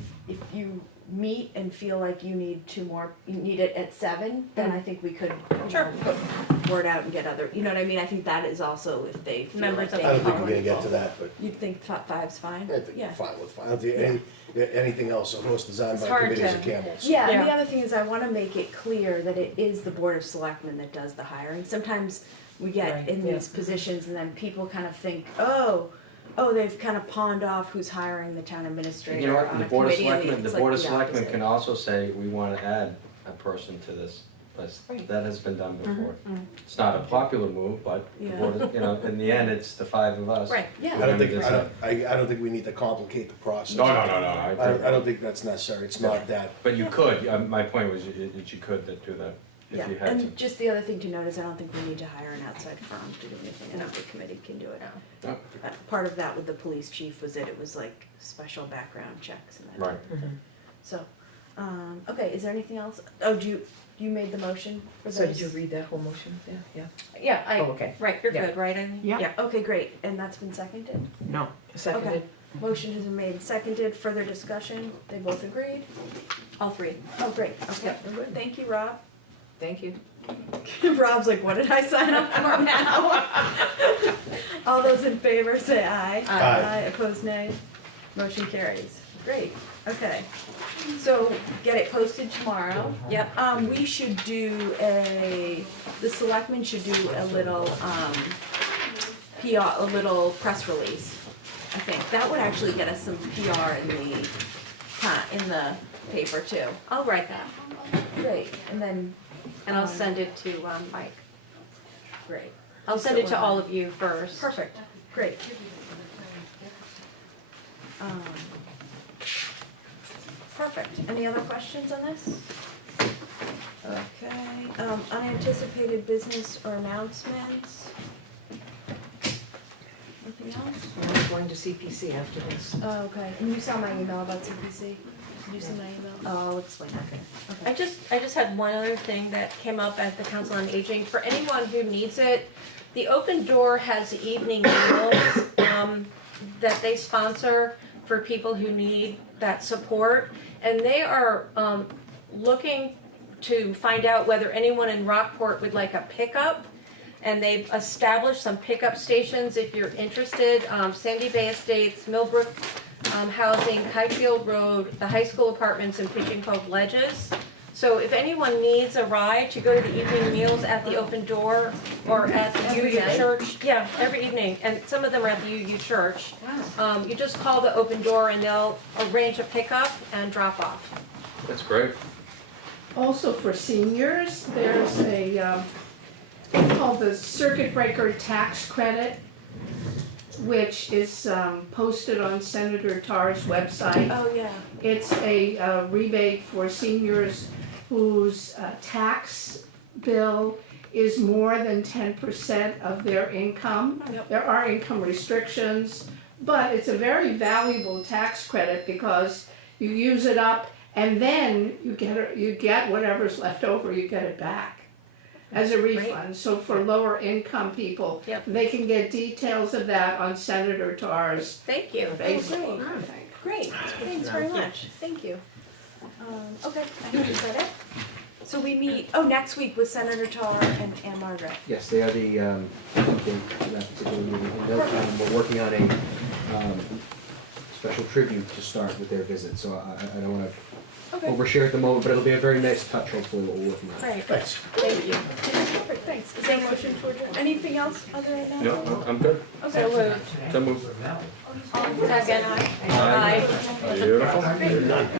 you meet and feel like you need you need it at 7, then I think we could, you Sure. know, put word out and get other, you know what I mean? I think that is also if they feel like Members of they I don't think are we're gonna get involved. to that, but You'd think 5's fine? I think Yeah. fine with fine. I don't think anything else, a horse designed It's by hard committees to- are camels. Yeah, and the Yeah. other thing is I wanna make it clear that it is the Board of Selectmen that does the hiring. Sometimes we get Right, in yeah. these positions and then people kind of think, oh, they've kind of pawned off who's hiring the town You know administrator what, on the a Board of committee, and Selectmen, it's the like Board of the Selectmen opposite. can also say, we wanna add a person to this list. Right. That has been done before. mhm. It's not a popular move, but the Yeah. Board of, you know, in the end, it's the 5 of us. Right. Yeah. I don't think we need to complicate the process. No, I don't think that's necessary, it's not that. But you could, my point was that you could do that Yeah, if you had to. and just the other thing to note is I don't think we need to hire an outside firm to do anything, I think the committee can do it. No. Part of that with the police chief was that it was like special background checks and that. Right. So, okay, is there anything else? Oh, you made the motion for those? So did you read that whole motion? Yeah. Yeah, Oh, okay. right, you're Yeah. good, right, Eileen? Yeah. Okay, great, and that's been seconded? No. Seconded? Motion has been made and seconded, further discussion, they both agreed? All three. Oh, great, okay, thank you, Rob. Thank you. Rob's like, what did I sign up for now? All those in favor say aye. Aye. Opposed nay. Motion carries. Great, okay. So get it posted tomorrow. Yep. We should do the selectmen should do a little, PR, a little press release. I think that would actually get us some PR in the paper too. I'll write that, Great, and then, and I'll send it to Mike. great. I'll send it to all of you first. Perfect, great. Perfect. Any other questions on this? Okay, unanticipated business or announcements? Anything else? I'm going to CPC after this. Oh, okay. And you saw my email about CPC? Did you see my email? Oh, I'll explain that. I just had one other thing that came up at the Council on Aging. For anyone who needs it, the Open Door has evening meals that they sponsor for people who need that support. And they are looking to find out whether anyone in Rockport would like a pickup. And they've established some pickup stations if you're interested. Sandy Bay Estates, Millbrook Housing, Highfield Road, the high school apartments, and Pigeon Cove Ledges. So if anyone needs a ride to go to the evening meals at the Open Door or at the Every UU day? Church, yeah, every evening, and some of them are at the UU Church. You just call the Open Door and they'll arrange a pickup and drop off. That's great. Also for seniors, there's a, thing called the Circuit Breaker Tax Credit, which is posted on Senator Tarr's website. Oh, yeah. It's a rebate for seniors whose tax bill is more than 10% of their income. Yep. There are income restrictions, but it's a very valuable tax credit because you use it up and then you get whatever's left over, you get it back as a refund. So for lower income people, Yep. they can get details of that on Senator Tarr's Thank you. Facebook, I think. Great, thanks very much, thank you. Okay, I think we said it. So we meet, next week with Senator Tar and Margaret. Yes, they are the update to that particular meeting. And we're working on a special tribute to start with their visit, so I don't want to Okay, overshare at the moment, but it'll be a very nice touch, hopefully, what we're working on. great, Thanks. thank you. Perfect, thanks. Is there a motion to adjourn? Anything else other than that? No, I'm good. Okay. So move. Second. Beautiful. Great.